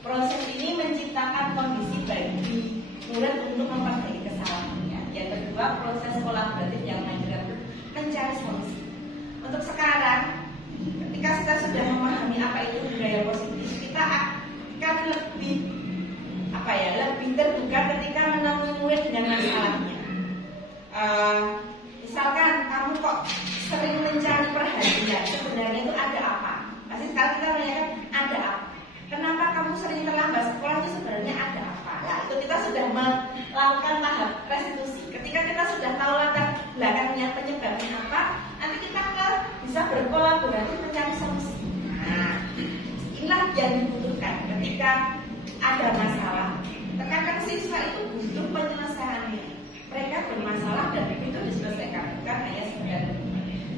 Proses ini menciptakan kondisi bagi murid untuk memperbaiki kesalahannya. Yang kedua, proses kolaboratif yang mengajarkan mencari solusi. Untuk untuk sekarang, ketika kita sudah memahami apa itu budaya positif, kita akan lebih terbuka ketika menemui murid dengan masalahnya. Misalkan kamu kok sering mencari perhatian, sebenarnya itu ada apa? Pasti sekali kita menanyakan ada apa? Kenapa kamu sering terlambat sekolah, itu sebenarnya ada apa? Nah, itu kita sudah melakukan tahap restitusi. Ketika kita sudah tahu latar belakangnya, penyebabnya apa, nanti kita bisa berkolaborasi mencari solusi. Nah, inilah yang dibutuhkan ketika ada masalah. Terkadang siswa itu butuh penyelesaiannya. Mereka bermasalah dan itu diselesaikan, bukan hanya sekedar.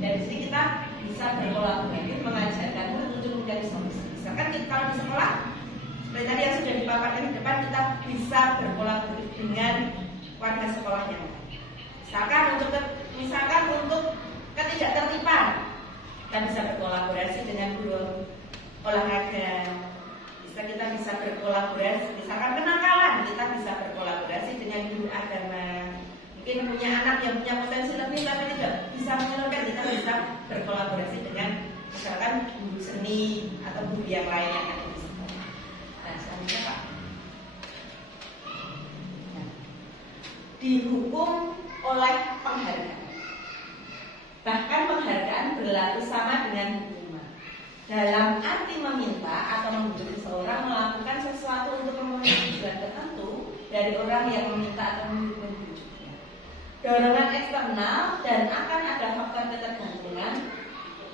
Dari sini kita bisa berkolaborasi mengajarkan untuk mencari solusi. Misalkan kalau di sekolah, seperti tadi yang sudah dipaparkan di depan, kita bisa berkolaborasi dengan warga sekolahnya. Misalkan untuk ketidaktertiban, kita bisa berkolaborasi dengan guru olahraga. Kita bisa berkolaborasi, misalkan kenakalan, kita bisa berkolaborasi dengan guru agama. Mungkin punya anak yang punya potensi lebih tapi tidak bisa menyalurkan, kita bisa berkolaborasi dengan misalkan guru seni atau guru yang lain yang ada di sekolah. Nah, selanjutnya Pak. Nah, dihukum oleh penghargaan. Bahkan penghargaan berlaku sama dengan hukuman. Dalam arti meminta atau membujuk seseorang melakukan sesuatu untuk memenuhi tujuan tertentu dari orang yang meminta atau membujuknya. Dorongan eksternal dan akan ada faktor ketergantungan,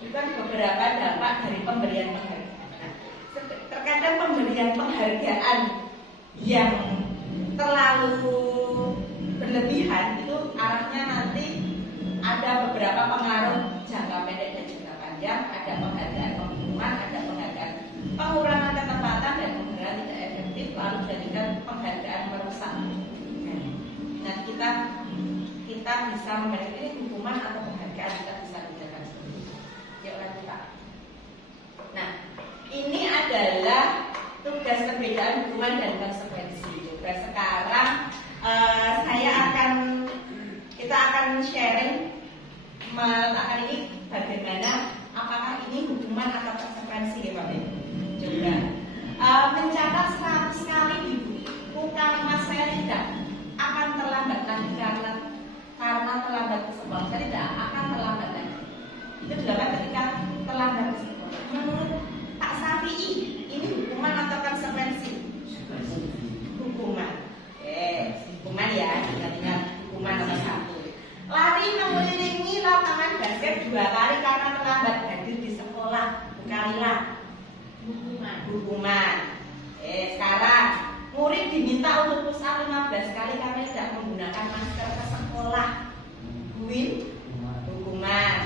bukan beberapa dampak dari pemberian penghargaan. Nah, terkadang pemberian penghargaan yang terlalu berlebihan itu arahnya nanti ada beberapa pengaruh jangka pendek dan jangka panjang. Ada penghargaan pengumuman, ada penghargaan pengurangan ketepatan dan penghargaan tidak efektif, lalu jadikan penghargaan merusak. Nah, kita bisa memberikan ini hukuman atau penghargaan, kita bisa bedakan seperti itu. Yuk lanjut Pak. Nah, ini adalah tugas perbedaan hukuman dan konsekuensi. Juga sekarang kita akan sharing meletakkan ini bagaimana, apakah ini hukuman atau konsekuensi ya Pak Ben? Coba mencatat 100 kali di buku kalimat saya tidak akan terlambat lagi karena terlambat ke sekolah. Saya tidak akan terlambat lagi. Itu dilakukan ketika terlambat ke sekolah. Menurut Pak Safi'i, ini hukuman atau konsekuensi? Hukuman. Hukuman ya, ingat-ingat hukuman nomor 1. Lari mengelilingi lapangan basket 2 kali karena terlambat hadir di sekolah. Berkalilah. Hukuman. Sekarang murid diminta untuk push up 15 kali karena tidak menggunakan masker ke sekolah. Hukuman.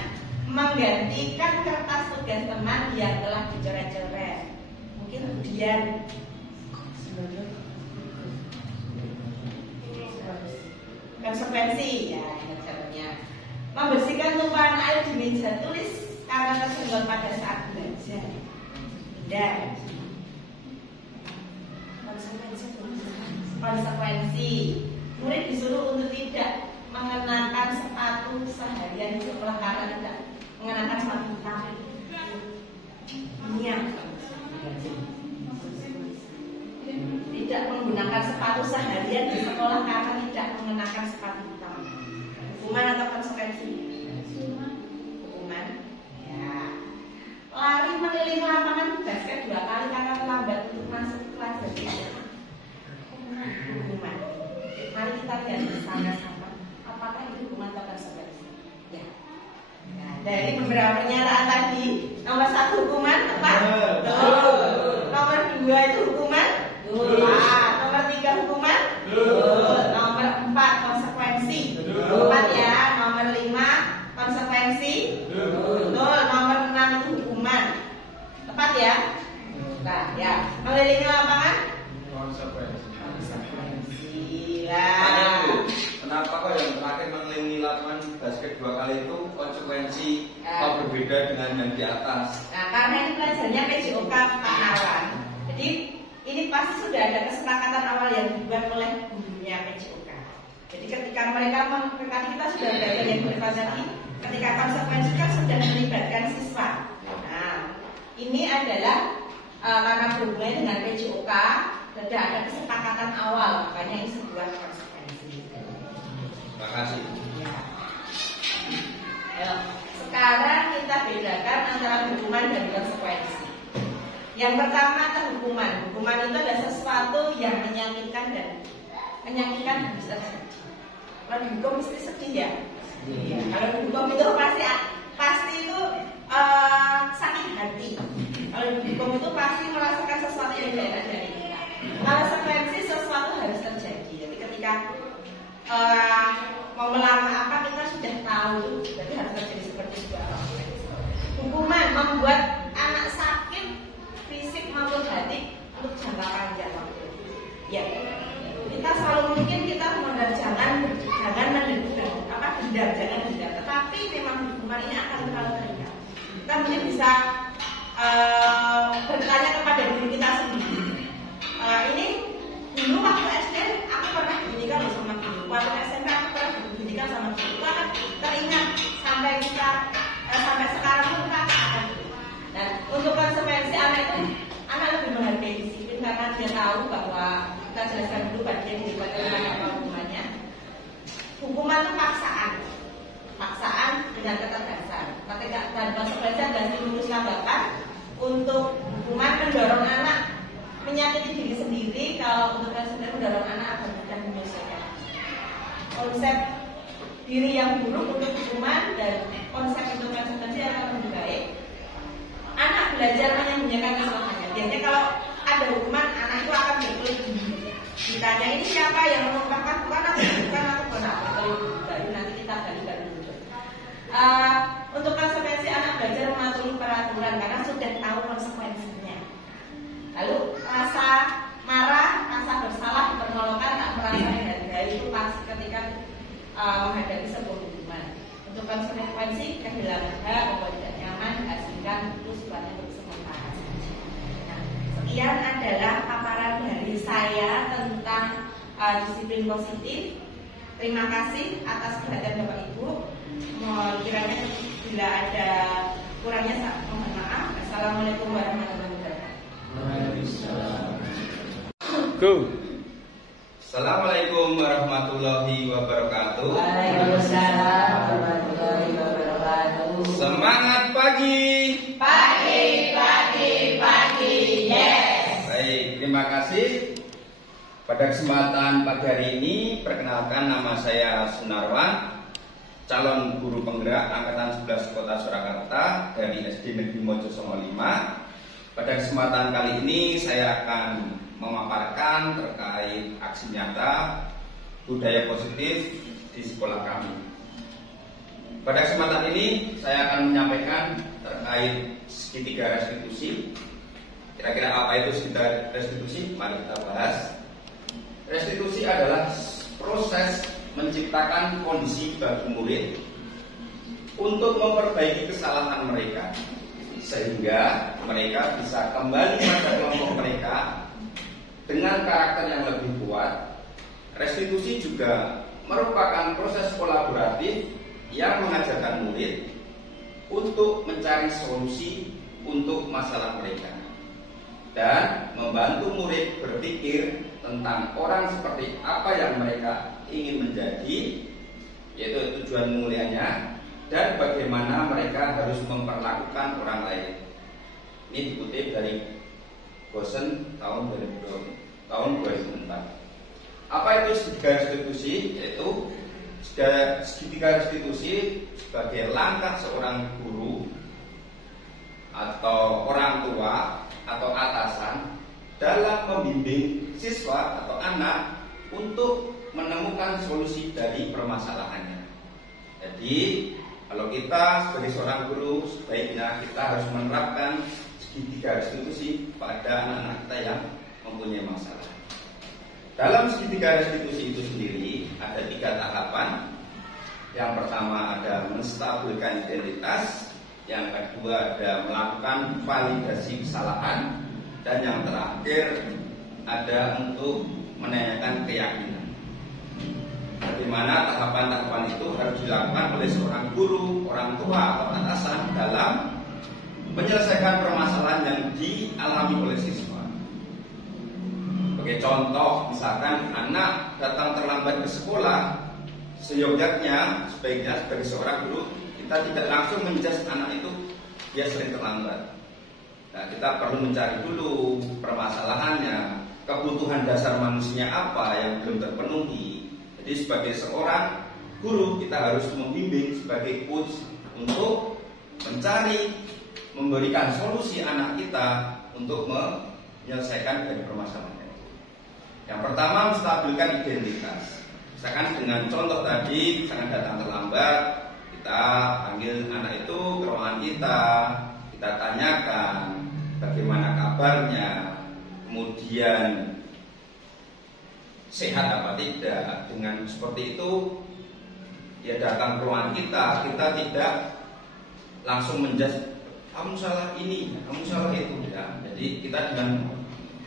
Menggantikan kertas tugas teman yang telah dicoret-coret. Mungkin kemudian konsekuensi ya, ingat caranya. Membersihkan tumpahan air di meja tulis karena tersenggol pada saat belajar. Dan konsekuensi murid disuruh untuk tidak mengenakan sepatu seharian di sekolah karena tidak mengenakan sepatu hitam. Tidak menggunakan sepatu seharian di sekolah karena tidak mengenakan sepatu hitam. Hukuman atau konsekuensi? Hukuman. Ya. Lari mengelilingi lapangan basket 2 kali karena terlambat untuk masuk kelas. Hukuman. Mari kita lihat bersama-sama apakah itu hukuman atau konsekuensi. Ya. Nah, dari beberapa pernyataan tadi, nomor 1 hukuman tepat? Betul. Nomor 2 itu hukuman? Nomor 3 hukuman? Nomor 4 konsekuensi? Tepat ya. Nomor 5 konsekuensi? Betul. Nomor 6 itu hukuman. Tepat ya? Nah, ya. Mengelilingi lapangan? Konsekuensi lah. Kenapa kok yang terakhir mengelilingi lapangan basket 2 kali itu konsekuensi kok berbeda dengan yang di atas? Nah, karena ini pelajarannya PJOK Pak Nawan. Jadi ini pasti sudah ada kesepakatan awal yang dibuat oleh gurunya PJOK. Jadi ketika mereka tadi kita sudah belajar yang berbeda tadi ketika konsekuensi kan sudah melibatkan siswa. Nah, ini adalah karena berhubungan dengan PJOK, sudah ada kesepakatan awal, makanya ini sebuah konsekuensi. Terima kasih. Ya. Ayo, sekarang kita bedakan antara hukuman dan konsekuensi. Yang pertama adalah hukuman. Hukuman itu adalah sesuatu yang menyakitkan dan menyakitkan harus terjadi. Kalau dihukum mesti sedih ya. Ya, kalau dihukum itu pasti itu sakit hati. Kalau dihukum itu pasti merasakan sesuatu yang tidak enak dari kita. Kalau konsekuensi sesuatu harus terjadi. Jadi ketika mau melarang apa kita sudah tahu, jadi harus terjadi seperti itu. Hukuman membuat anak sakit fisik maupun hati untuk jangka panjang waktu. Ya, kita selalu mungkin kita modal jangan mendendam, jangan dendam. Tetapi memang hukuman ini akan terlalu ringan. Kita mungkin bisa bertanya kepada diri kita sendiri. Ini dulu waktu SD aku pernah dididikan sama guru, waktu SMP aku pernah dididikan sama guru. Itu akan teringat sampai sekarang pun kita akan. Dan untuk konsekuensi anak lebih menghargai disiplin karena dia tahu bahwa kita jelaskan dulu bagian daripada apa hukumannya. Hukuman itu paksaan dengan ketegasan. Dan konsekuensi adalah stimulus tambahan untuk hukuman mendorong anak menyakiti diri sendiri. Kalau untuk konsekuensi mendorong anak agar mudah menyelesaikan konsep diri yang buruk untuk hukuman dan konsep untuk konsekuensi yang akan lebih baik. Anak belajar menyembunyikan kesalahannya. Biasanya kalau ada hukuman, anak itu akan berkelit. Ditanya ini siapa yang menumpahkan, bukan aku. Baru nanti kita gali dulu. Untuk konsekuensi anak belajar mematuhi peraturan karena sudah tahu konsekuensinya. Lalu rasa marah, rasa bersalah, dipernolongkan, tak merasa dihargai itu pasti ketika menghadapi sebuah hukuman. Untuk konsekuensi kehilangan hak atau tidak nyaman, diasingkan itu sifatnya untuk sementara saja. Nah, sekian adalah paparan dari saya tentang disiplin positif. Terima kasih atas perhatian Bapak Ibu. Kiranya bila ada kurangnya mohon maaf. Assalamualaikum warahmatullahi wabarakatuh. Go. Assalamualaikum warahmatullahi wabarakatuh. Waalaikumsalam warahmatullahi wabarakatuh. Semangat pagi. Pagi, yes. Baik, terima kasih. Pada kesempatan pagi hari ini, perkenalkan nama saya Sunarwan, calon guru penggerak angkatan 11 Kota Surakarta dari SD Negeri Mojosongo 5. Pada kesempatan kali ini saya akan memaparkan terkait aksi nyata budaya positif di sekolah kami. Pada kesempatan ini saya akan menyampaikan terkait segitiga restitusi. Kira-kira apa itu segitiga restitusi? Mari kita bahas. Restitusi adalah proses menciptakan kondisi bagi murid untuk memperbaiki kesalahan mereka sehingga mereka bisa kembali pada kelompok mereka dengan karakter yang lebih kuat. Restitusi juga merupakan proses kolaboratif yang mengajarkan murid untuk mencari solusi untuk masalah mereka dan membantu murid berpikir tentang orang seperti apa yang mereka ingin menjadi, yaitu tujuan mulianya, dan bagaimana mereka harus memperlakukan orang lain. Ini dikutip dari Gosen tahun 2004. Apa itu segitiga restitusi? Yaitu segitiga restitusi sebagai langkah seorang guru atau orang tua atau atasan dalam membimbing siswa atau anak untuk menemukan solusi dari permasalahannya. Jadi kalau kita sebagai seorang guru, sebaiknya kita harus menerapkan segitiga restitusi pada anak-anak kita yang mempunyai masalah. Dalam segitiga restitusi itu sendiri ada 3 tahapan. Yang pertama ada menstabilkan identitas, yang kedua ada melakukan validasi kesalahan, dan yang terakhir ada untuk menanyakan keyakinan. Bagaimana mana tahapan-tahapan itu harus dilakukan oleh seorang guru, orang tua atau atasan dalam menyelesaikan permasalahan yang dialami oleh siswa. Sebagai contoh, misalkan anak datang terlambat ke sekolah, seyogyanya sebaiknya sebagai seorang guru kita tidak langsung menjudge anak itu dia sering terlambat. Nah, kita perlu mencari dulu permasalahannya, kebutuhan dasar manusia apa yang belum terpenuhi. Jadi sebagai seorang guru kita harus membimbing sebagai coach untuk mencari, memberikan solusi anak kita untuk menyelesaikan dari permasalahan. Yang pertama, menstabilkan identitas. Misalkan dengan contoh tadi, misalkan datang terlambat, kita panggil anak itu ke ruangan kita tanyakan bagaimana kabarnya, kemudian sehat apa tidak. Dengan seperti itu dia datang ke ruangan kita tidak langsung menjudge kamu salah ini, kamu salah itu ya. Jadi kita dengan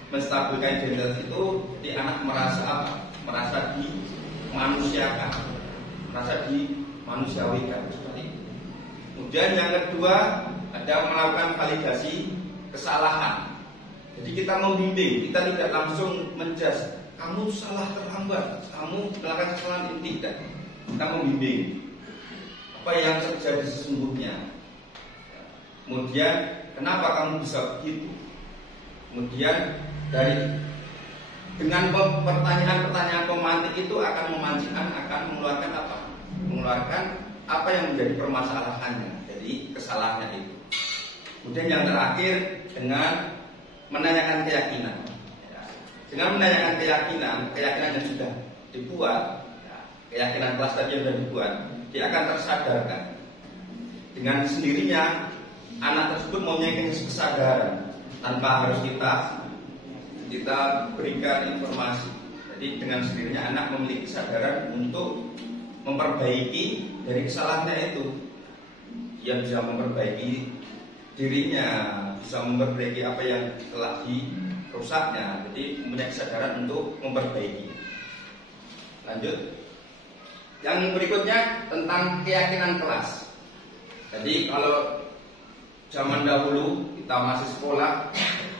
menstabilkan identitas itu, jadi anak merasa apa? Merasa dimanusiakan, merasa dimanusiawikan seperti itu. Kemudian yang kedua ada melakukan validasi kesalahan. Jadi kita membimbing, kita tidak langsung menjudge kamu salah terlambat, kamu melakukan kesalahan ini, tidak. Kita membimbing apa yang terjadi sesungguhnya. Kemudian kenapa kamu bisa begitu? Kemudian dengan pertanyaan-pertanyaan pemantik itu akan memancing, akan mengeluarkan apa? Mengeluarkan apa yang menjadi permasalahannya, jadi kesalahannya itu. Kemudian yang terakhir dengan menanyakan keyakinan. Dengan menanyakan keyakinan yang sudah dibuat, keyakinan kelas tadi yang sudah dibuat, dia akan tersadarkan. Dengan sendirinya anak tersebut mempunyai kesadaran tanpa harus kita berikan informasi. Jadi dengan sendirinya anak memiliki kesadaran untuk memperbaiki dari kesalahannya itu. Dia bisa memperbaiki dirinya, bisa memperbaiki apa yang telah dirusaknya. Jadi mempunyai kesadaran untuk memperbaiki. Lanjut. Yang berikutnya tentang keyakinan kelas. Jadi kalau zaman dahulu kita masih sekolah,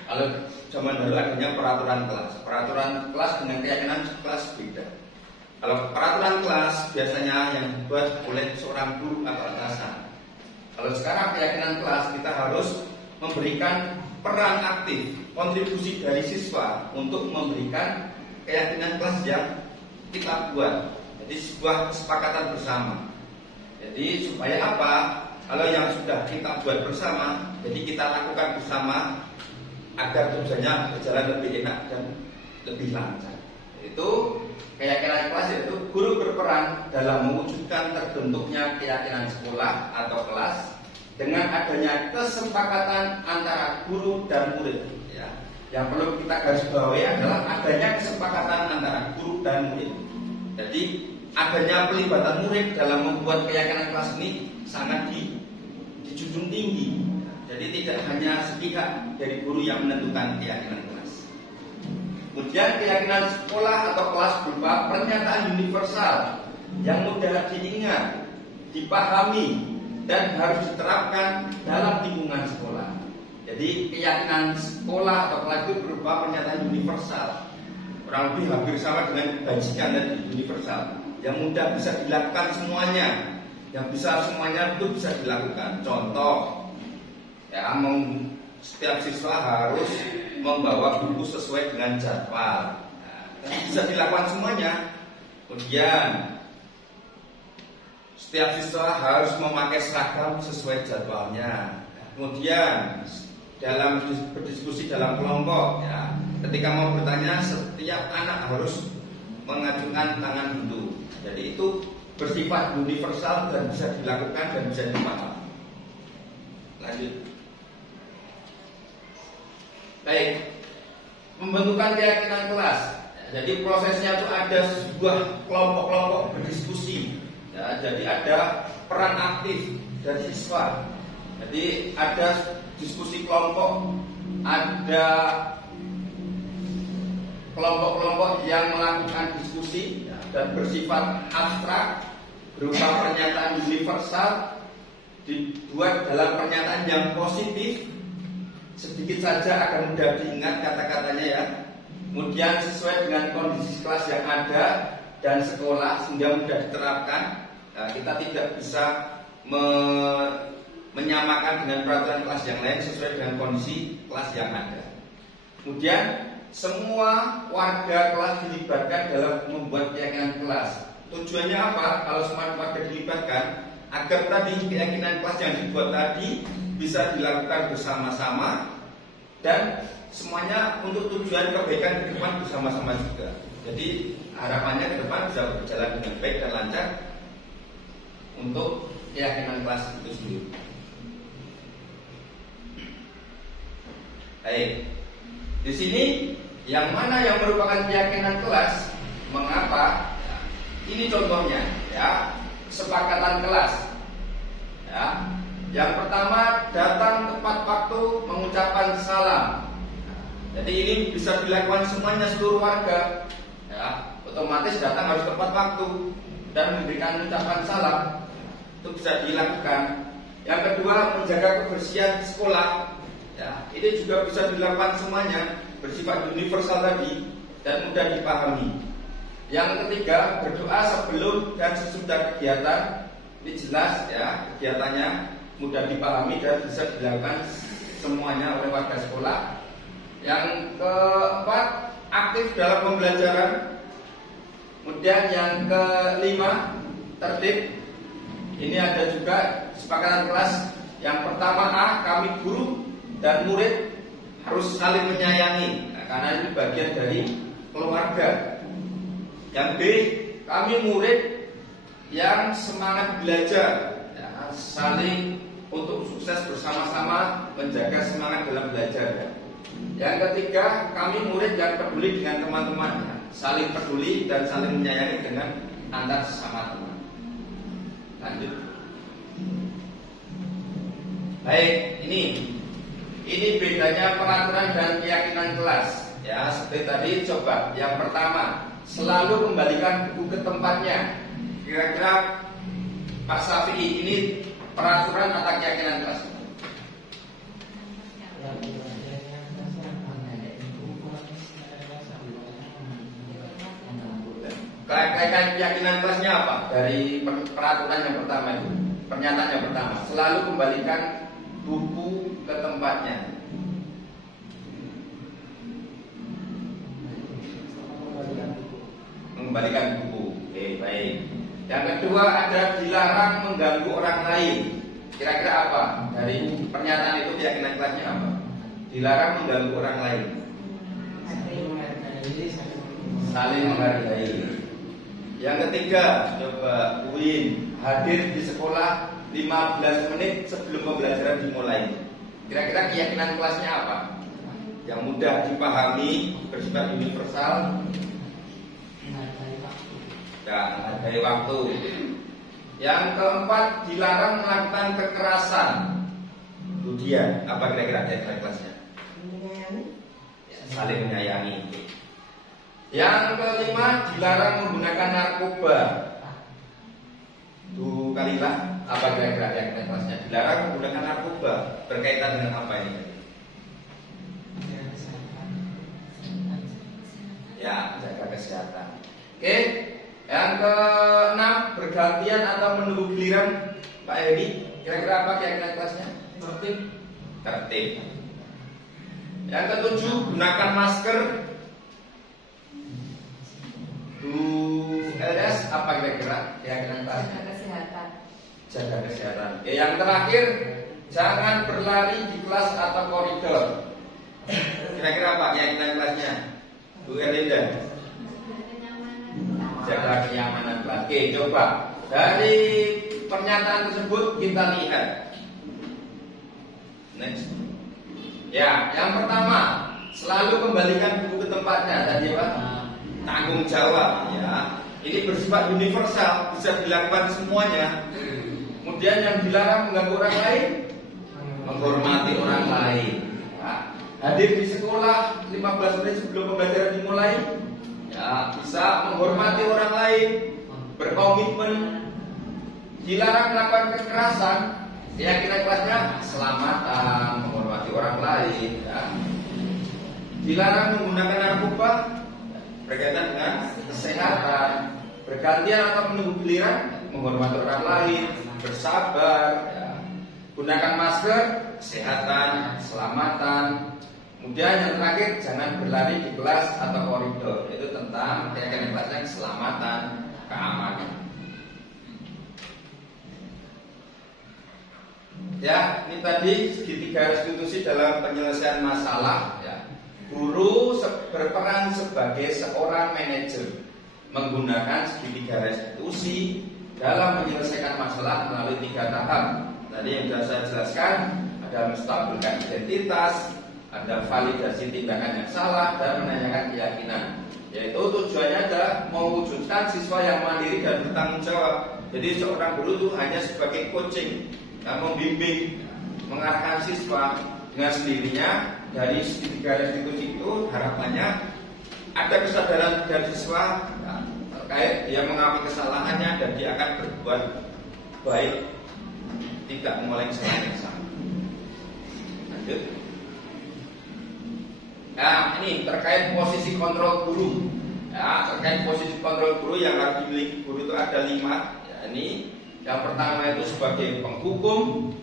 kalau zaman dahulu adanya peraturan kelas. Peraturan kelas dengan keyakinan kelas beda. Kalau peraturan kelas biasanya yang dibuat oleh seorang guru atau atasan. Kalau sekarang keyakinan kelas kita harus memberikan peran aktif, kontribusi dari siswa untuk memberikan keyakinan kelas yang kita buat. Jadi sebuah kesepakatan bersama. Jadi supaya apa? Kalau yang sudah kita buat bersama, jadi kita lakukan bersama agar tujuannya berjalan lebih enak dan lebih lancar. Itu keyakinan kelas, yaitu guru berperan dalam mewujudkan terbentuknya keyakinan sekolah atau kelas dengan adanya kesepakatan antara guru dan murid. Ya. Yang perlu kita garis bawahi adalah adanya kesepakatan antara guru dan murid. Jadi adanya pelibatan murid dalam membuat keyakinan kelas ini sangat dijunjung tinggi. Jadi tidak hanya sepihak dari guru yang menentukan keyakinan kelas. Kemudian keyakinan sekolah atau kelas berupa pernyataan universal yang mudah diingat, dipahami, dan harus diterapkan dalam lingkungan sekolah. Jadi keyakinan sekolah atau kelas itu berupa pernyataan universal, kurang lebih hampir sama dengan bajikan dan universal, yang mudah bisa dilakukan semuanya, yang bisa semuanya itu bisa dilakukan. Contoh, ya, setiap siswa harus membawa buku sesuai dengan jadwal. Nah, bisa dilakukan semuanya. Kemudian setiap siswa harus memakai seragam sesuai jadwalnya. Kemudian dalam berdiskusi dalam kelompok, ya, ketika mau bertanya setiap anak harus mengajukan tangan dulu. Jadi itu bersifat universal dan bisa dilakukan dan bisa dipahami. Lanjut. Baik, pembentukan keyakinan kelas. Jadi prosesnya itu ada sebuah kelompok-kelompok berdiskusi. Ya, jadi ada peran aktif dari siswa. Jadi ada diskusi kelompok, ada kelompok-kelompok yang melakukan diskusi dan bersifat abstrak berupa pernyataan universal dibuat dalam pernyataan yang positif, sedikit saja akan mudah diingat kata-katanya ya. Kemudian sesuai dengan kondisi kelas yang ada dan sekolah sehingga mudah diterapkan. Kita tidak bisa menyamakan dengan peraturan kelas yang lain sesuai dengan kondisi kelas yang ada. Kemudian semua warga kelas dilibatkan dalam membuat keyakinan kelas. Tujuannya apa? Kalau semua warga dilibatkan, agar tadi keyakinan kelas yang dibuat tadi bisa dilakukan bersama-sama dan semuanya untuk tujuan kebaikan ke depan bersama-sama juga. Jadi harapannya ke depan bisa berjalan dengan baik dan lancar untuk keyakinan kelas itu sendiri. Baik. Di sini yang mana yang merupakan keyakinan kelas? Mengapa? Ya, ini contohnya, ya, kesepakatan kelas. Ya, yang pertama datang tepat waktu mengucapkan salam. Jadi ini bisa dilakukan semuanya seluruh warga. Ya, otomatis datang harus tepat waktu dan memberikan ucapan salam. Itu bisa dilakukan. Yang kedua menjaga kebersihan di sekolah. Ya, ini juga bisa dilakukan semuanya, bersifat universal tadi dan mudah dipahami. Yang ketiga berdoa sebelum dan sesudah kegiatan. Ini jelas ya, kegiatannya mudah dipahami dan bisa dilakukan semuanya oleh warga sekolah. Yang keempat aktif dalam pembelajaran. Kemudian yang kelima tertib. Ini ada juga kesepakatan kelas. Yang pertama A, kami guru dan murid harus saling menyayangi, karena ini bagian dari keluarga. Yang B, kami murid yang semangat belajar, ya, saling untuk sukses bersama-sama menjaga semangat dalam belajar. Yang ketiga, kami murid yang peduli dengan teman-teman, ya, saling peduli dan saling menyayangi dengan antar sesama teman. Lanjut. Baik, ini bedanya peraturan dan keyakinan kelas. Ya, seperti tadi coba. Yang pertama, selalu kembalikan buku ke tempatnya. Kira-kira Pak Syafi'i ini peraturan atau keyakinan kelas? Keyakinan kelasnya apa? Dari peraturan yang pertama itu, pernyataan yang pertama, selalu kembalikan buku ke tempatnya. Mengembalikan buku. Oke, baik. Yang kedua ada dilarang mengganggu orang lain. Kira-kira apa? Dari pernyataan itu keyakinan kelasnya apa? Dilarang mengganggu orang lain. Saling menghargai. Yang ketiga, coba Uin hadir di sekolah 15 menit sebelum pembelajaran dimulai. Kira-kira keyakinan kelasnya apa? Yang mudah dipahami, bersifat universal. Ya, menghargai waktu. Yang keempat, dilarang melakukan kekerasan. Itu dia, apa kira-kira keyakinan kelasnya? Saling menyayangi. Yang kelima, dilarang menggunakan narkoba. Itu kalilah, apa kira-kira keyakinan kelasnya? Dilarang menggunakan narkoba. Berkaitan dengan apa ini? Ya, jaga kesehatan. Oke. Yang keenam, bergantian atau menunggu giliran. Pak Heri, kira-kira apa keyakinan kelasnya? Tertib. Tertib. Yang ketujuh, gunakan masker. LS, apa kira-kira keyakinan kelasnya? Jaga kesehatan. Jaga kesehatan. Oke, yang terakhir, jangan berlari di kelas atau koridor. Kira-kira apa keyakinan kelasnya? Bu Erlinda. Jaga kenyamanan kelas. Oke, coba dari pernyataan tersebut kita lihat. Next. Ya, yang pertama, selalu kembalikan buku ke tempatnya. Tadi apa? Tanggung jawab. Ya, ini bersifat universal, bisa dilakukan semuanya. Kemudian yang dilarang mengganggu orang lain, menghormati orang lain. Ya. hadir di sekolah 15 menit sebelum pembelajaran dimulai, ya, bisa menghormati orang lain, berkomitmen, dilarang melakukan kekerasan, keyakinan kelasnya keselamatan, menghormati orang lain, ya. Dilarang menggunakan narkoba, berkaitan dengan kesehatan, bergantian atau menunggu giliran, menghormati orang lain, bersabar, ya. Gunakan masker, kesehatan, keselamatan. Kemudian yang terakhir, jangan berlari di kelas atau koridor. Itu tentang keyakinan kelasnya keselamatan, keamanan. Ya, ini tadi segitiga restitusi dalam penyelesaian masalah, ya. Guru berperan sebagai seorang manajer menggunakan segitiga restitusi dalam menyelesaikan masalah melalui 3 tahap. Tadi yang sudah saya jelaskan, ada menstabilkan identitas, ada validasi tindakan yang salah, dan menanyakan keyakinan. Yaitu tujuannya adalah mewujudkan siswa yang mandiri dan bertanggung jawab. Jadi seorang guru itu hanya sebagai coaching, membimbing, mengarahkan siswa. Dengan sendirinya dari segitiga restitusi itu harapannya ada kesadaran dari siswa, ya, terkait dia mengakui kesalahannya dan dia akan berbuat baik, tidak mengulangi kesalahan yang sama. Lanjut. Nah, ini terkait posisi kontrol guru. Ya, terkait posisi kontrol guru yang harus dimiliki guru itu ada 5. Ya, ini yang pertama itu sebagai penghukum,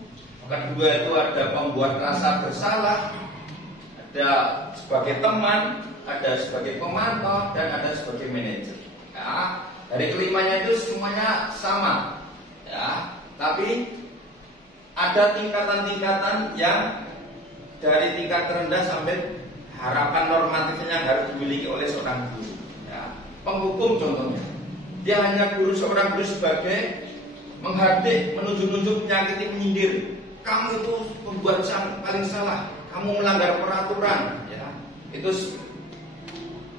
kedua itu ada pembuat rasa bersalah, ada sebagai teman, ada sebagai pemantau, dan ada sebagai manajer. Ya, dari kelimanya itu semuanya sama. Ya, tapi ada tingkatan-tingkatan yang dari tingkat terendah sampai harapan normatifnya yang harus dimiliki oleh seorang guru. Ya, penghukum contohnya, dia hanya seorang guru sebagai menghardik, menunjuk-nunjuk, menyakiti, menyindir. Kamu itu pembuat yang paling salah, kamu melanggar peraturan. Ya, itu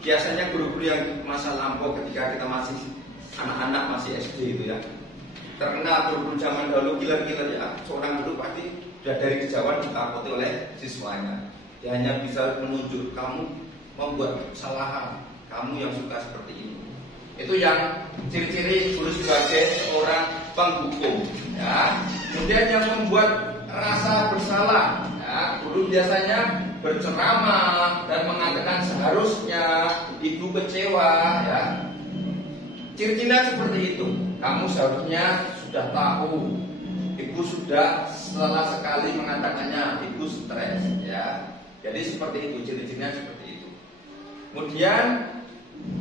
biasanya guru-guru yang masa lampau ketika kita masih anak-anak, masih SD itu ya, terkenal guru-guru zaman dahulu killer-killer ya. Seorang guru pasti sudah dari kejauhan ditakuti oleh siswanya. Dia hanya bisa menunjuk, kamu membuat kesalahan, kamu yang suka seperti ini. Itu yang ciri-ciri guru sebagai seorang penghukum. Ya. Kemudian yang membuat rasa bersalah, ya, guru biasanya berceramah dan mengatakan seharusnya ibu kecewa, ya. Ciri-cirinya seperti itu. Kamu seharusnya sudah tahu, ibu sudah setelah sekali mengatakannya, ibu stres, ya. Jadi seperti itu, ciri-cirinya seperti itu. Kemudian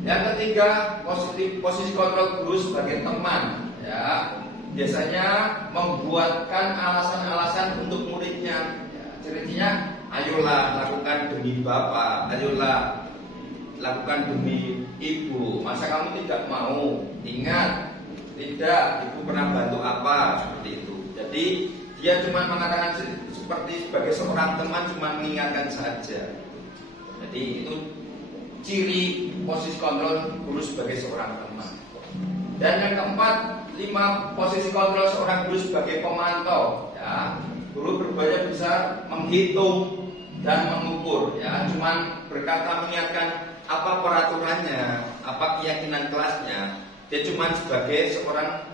yang ketiga, posisi kontrol guru sebagai teman, ya. Biasanya membuatkan alasan-alasan untuk muridnya, ya. Ciri-cirinya, ayolah lakukan demi bapak, ayolah lakukan demi ibu. Masa kamu tidak mau? Ingat, tidak, ibu pernah bantu apa, seperti itu. Jadi dia cuma mengatakan seperti sebagai seorang teman, cuma mengingatkan saja. Jadi itu ciri posisi kontrol guru sebagai seorang teman. Dan yang keempat, 5 posisi kontrol seorang guru sebagai pemantau. Ya, guru berupaya bisa menghitung dan mengukur. Ya, cuma berkata mengingatkan apa peraturannya, apa keyakinan kelasnya. Dia cuma sebagai seorang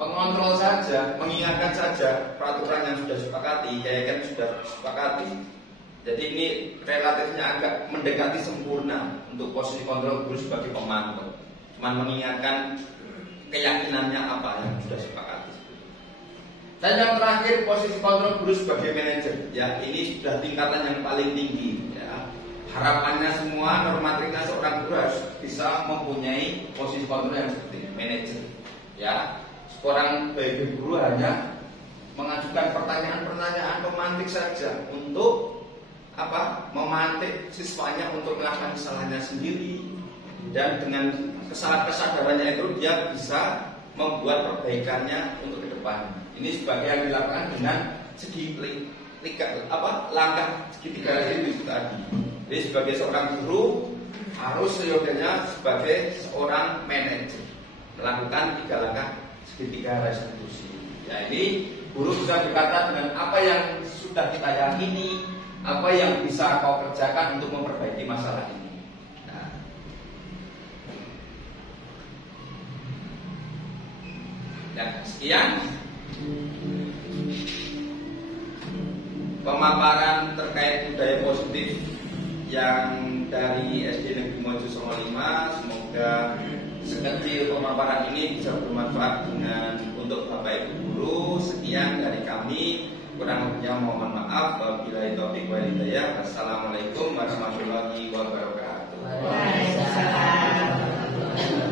pengontrol saja, mengingatkan saja peraturan yang sudah disepakati, keyakinan sudah disepakati. Jadi ini relatifnya agak mendekati sempurna untuk posisi kontrol guru sebagai pemantau. Cuma mengingatkan keyakinannya apa yang sudah sepakati. Dan yang terakhir, posisi kontrol guru sebagai manajer. Ya, ini sudah tingkatan yang paling tinggi. Ya. Harapannya semua normatifnya seorang guru harus bisa mempunyai posisi kontrol yang seperti manajer. Ya, seorang baby guru hanya mengajukan pertanyaan-pertanyaan pemantik saja untuk apa? Memantik siswanya untuk melakukan kesalahannya sendiri, dan dengan kesadarannya itu dia bisa membuat perbaikannya untuk ke depan. Ini sebagai yang dilakukan dengan langkah segitiga itu tadi. Jadi sebagai seorang guru harus seyogianya sebagai seorang manajer melakukan 3 langkah segitiga restitusi. Ya, ini guru bisa berkata dengan apa yang sudah kita yakini, apa yang bisa kau kerjakan untuk memperbaiki masalah ini. Nah, dan sekian pemaparan terkait budaya positif yang dari SD Negeri Mojo Songo 5. Semoga sekecil pemaparan ini bisa bermanfaat untuk Bapak Ibu guru. Sekian dari kami, kurang lebihnya mohon maaf. Wabillahi taufiq wal hidayah. Assalamualaikum warahmatullahi wabarakatuh. Waalaikumsalam.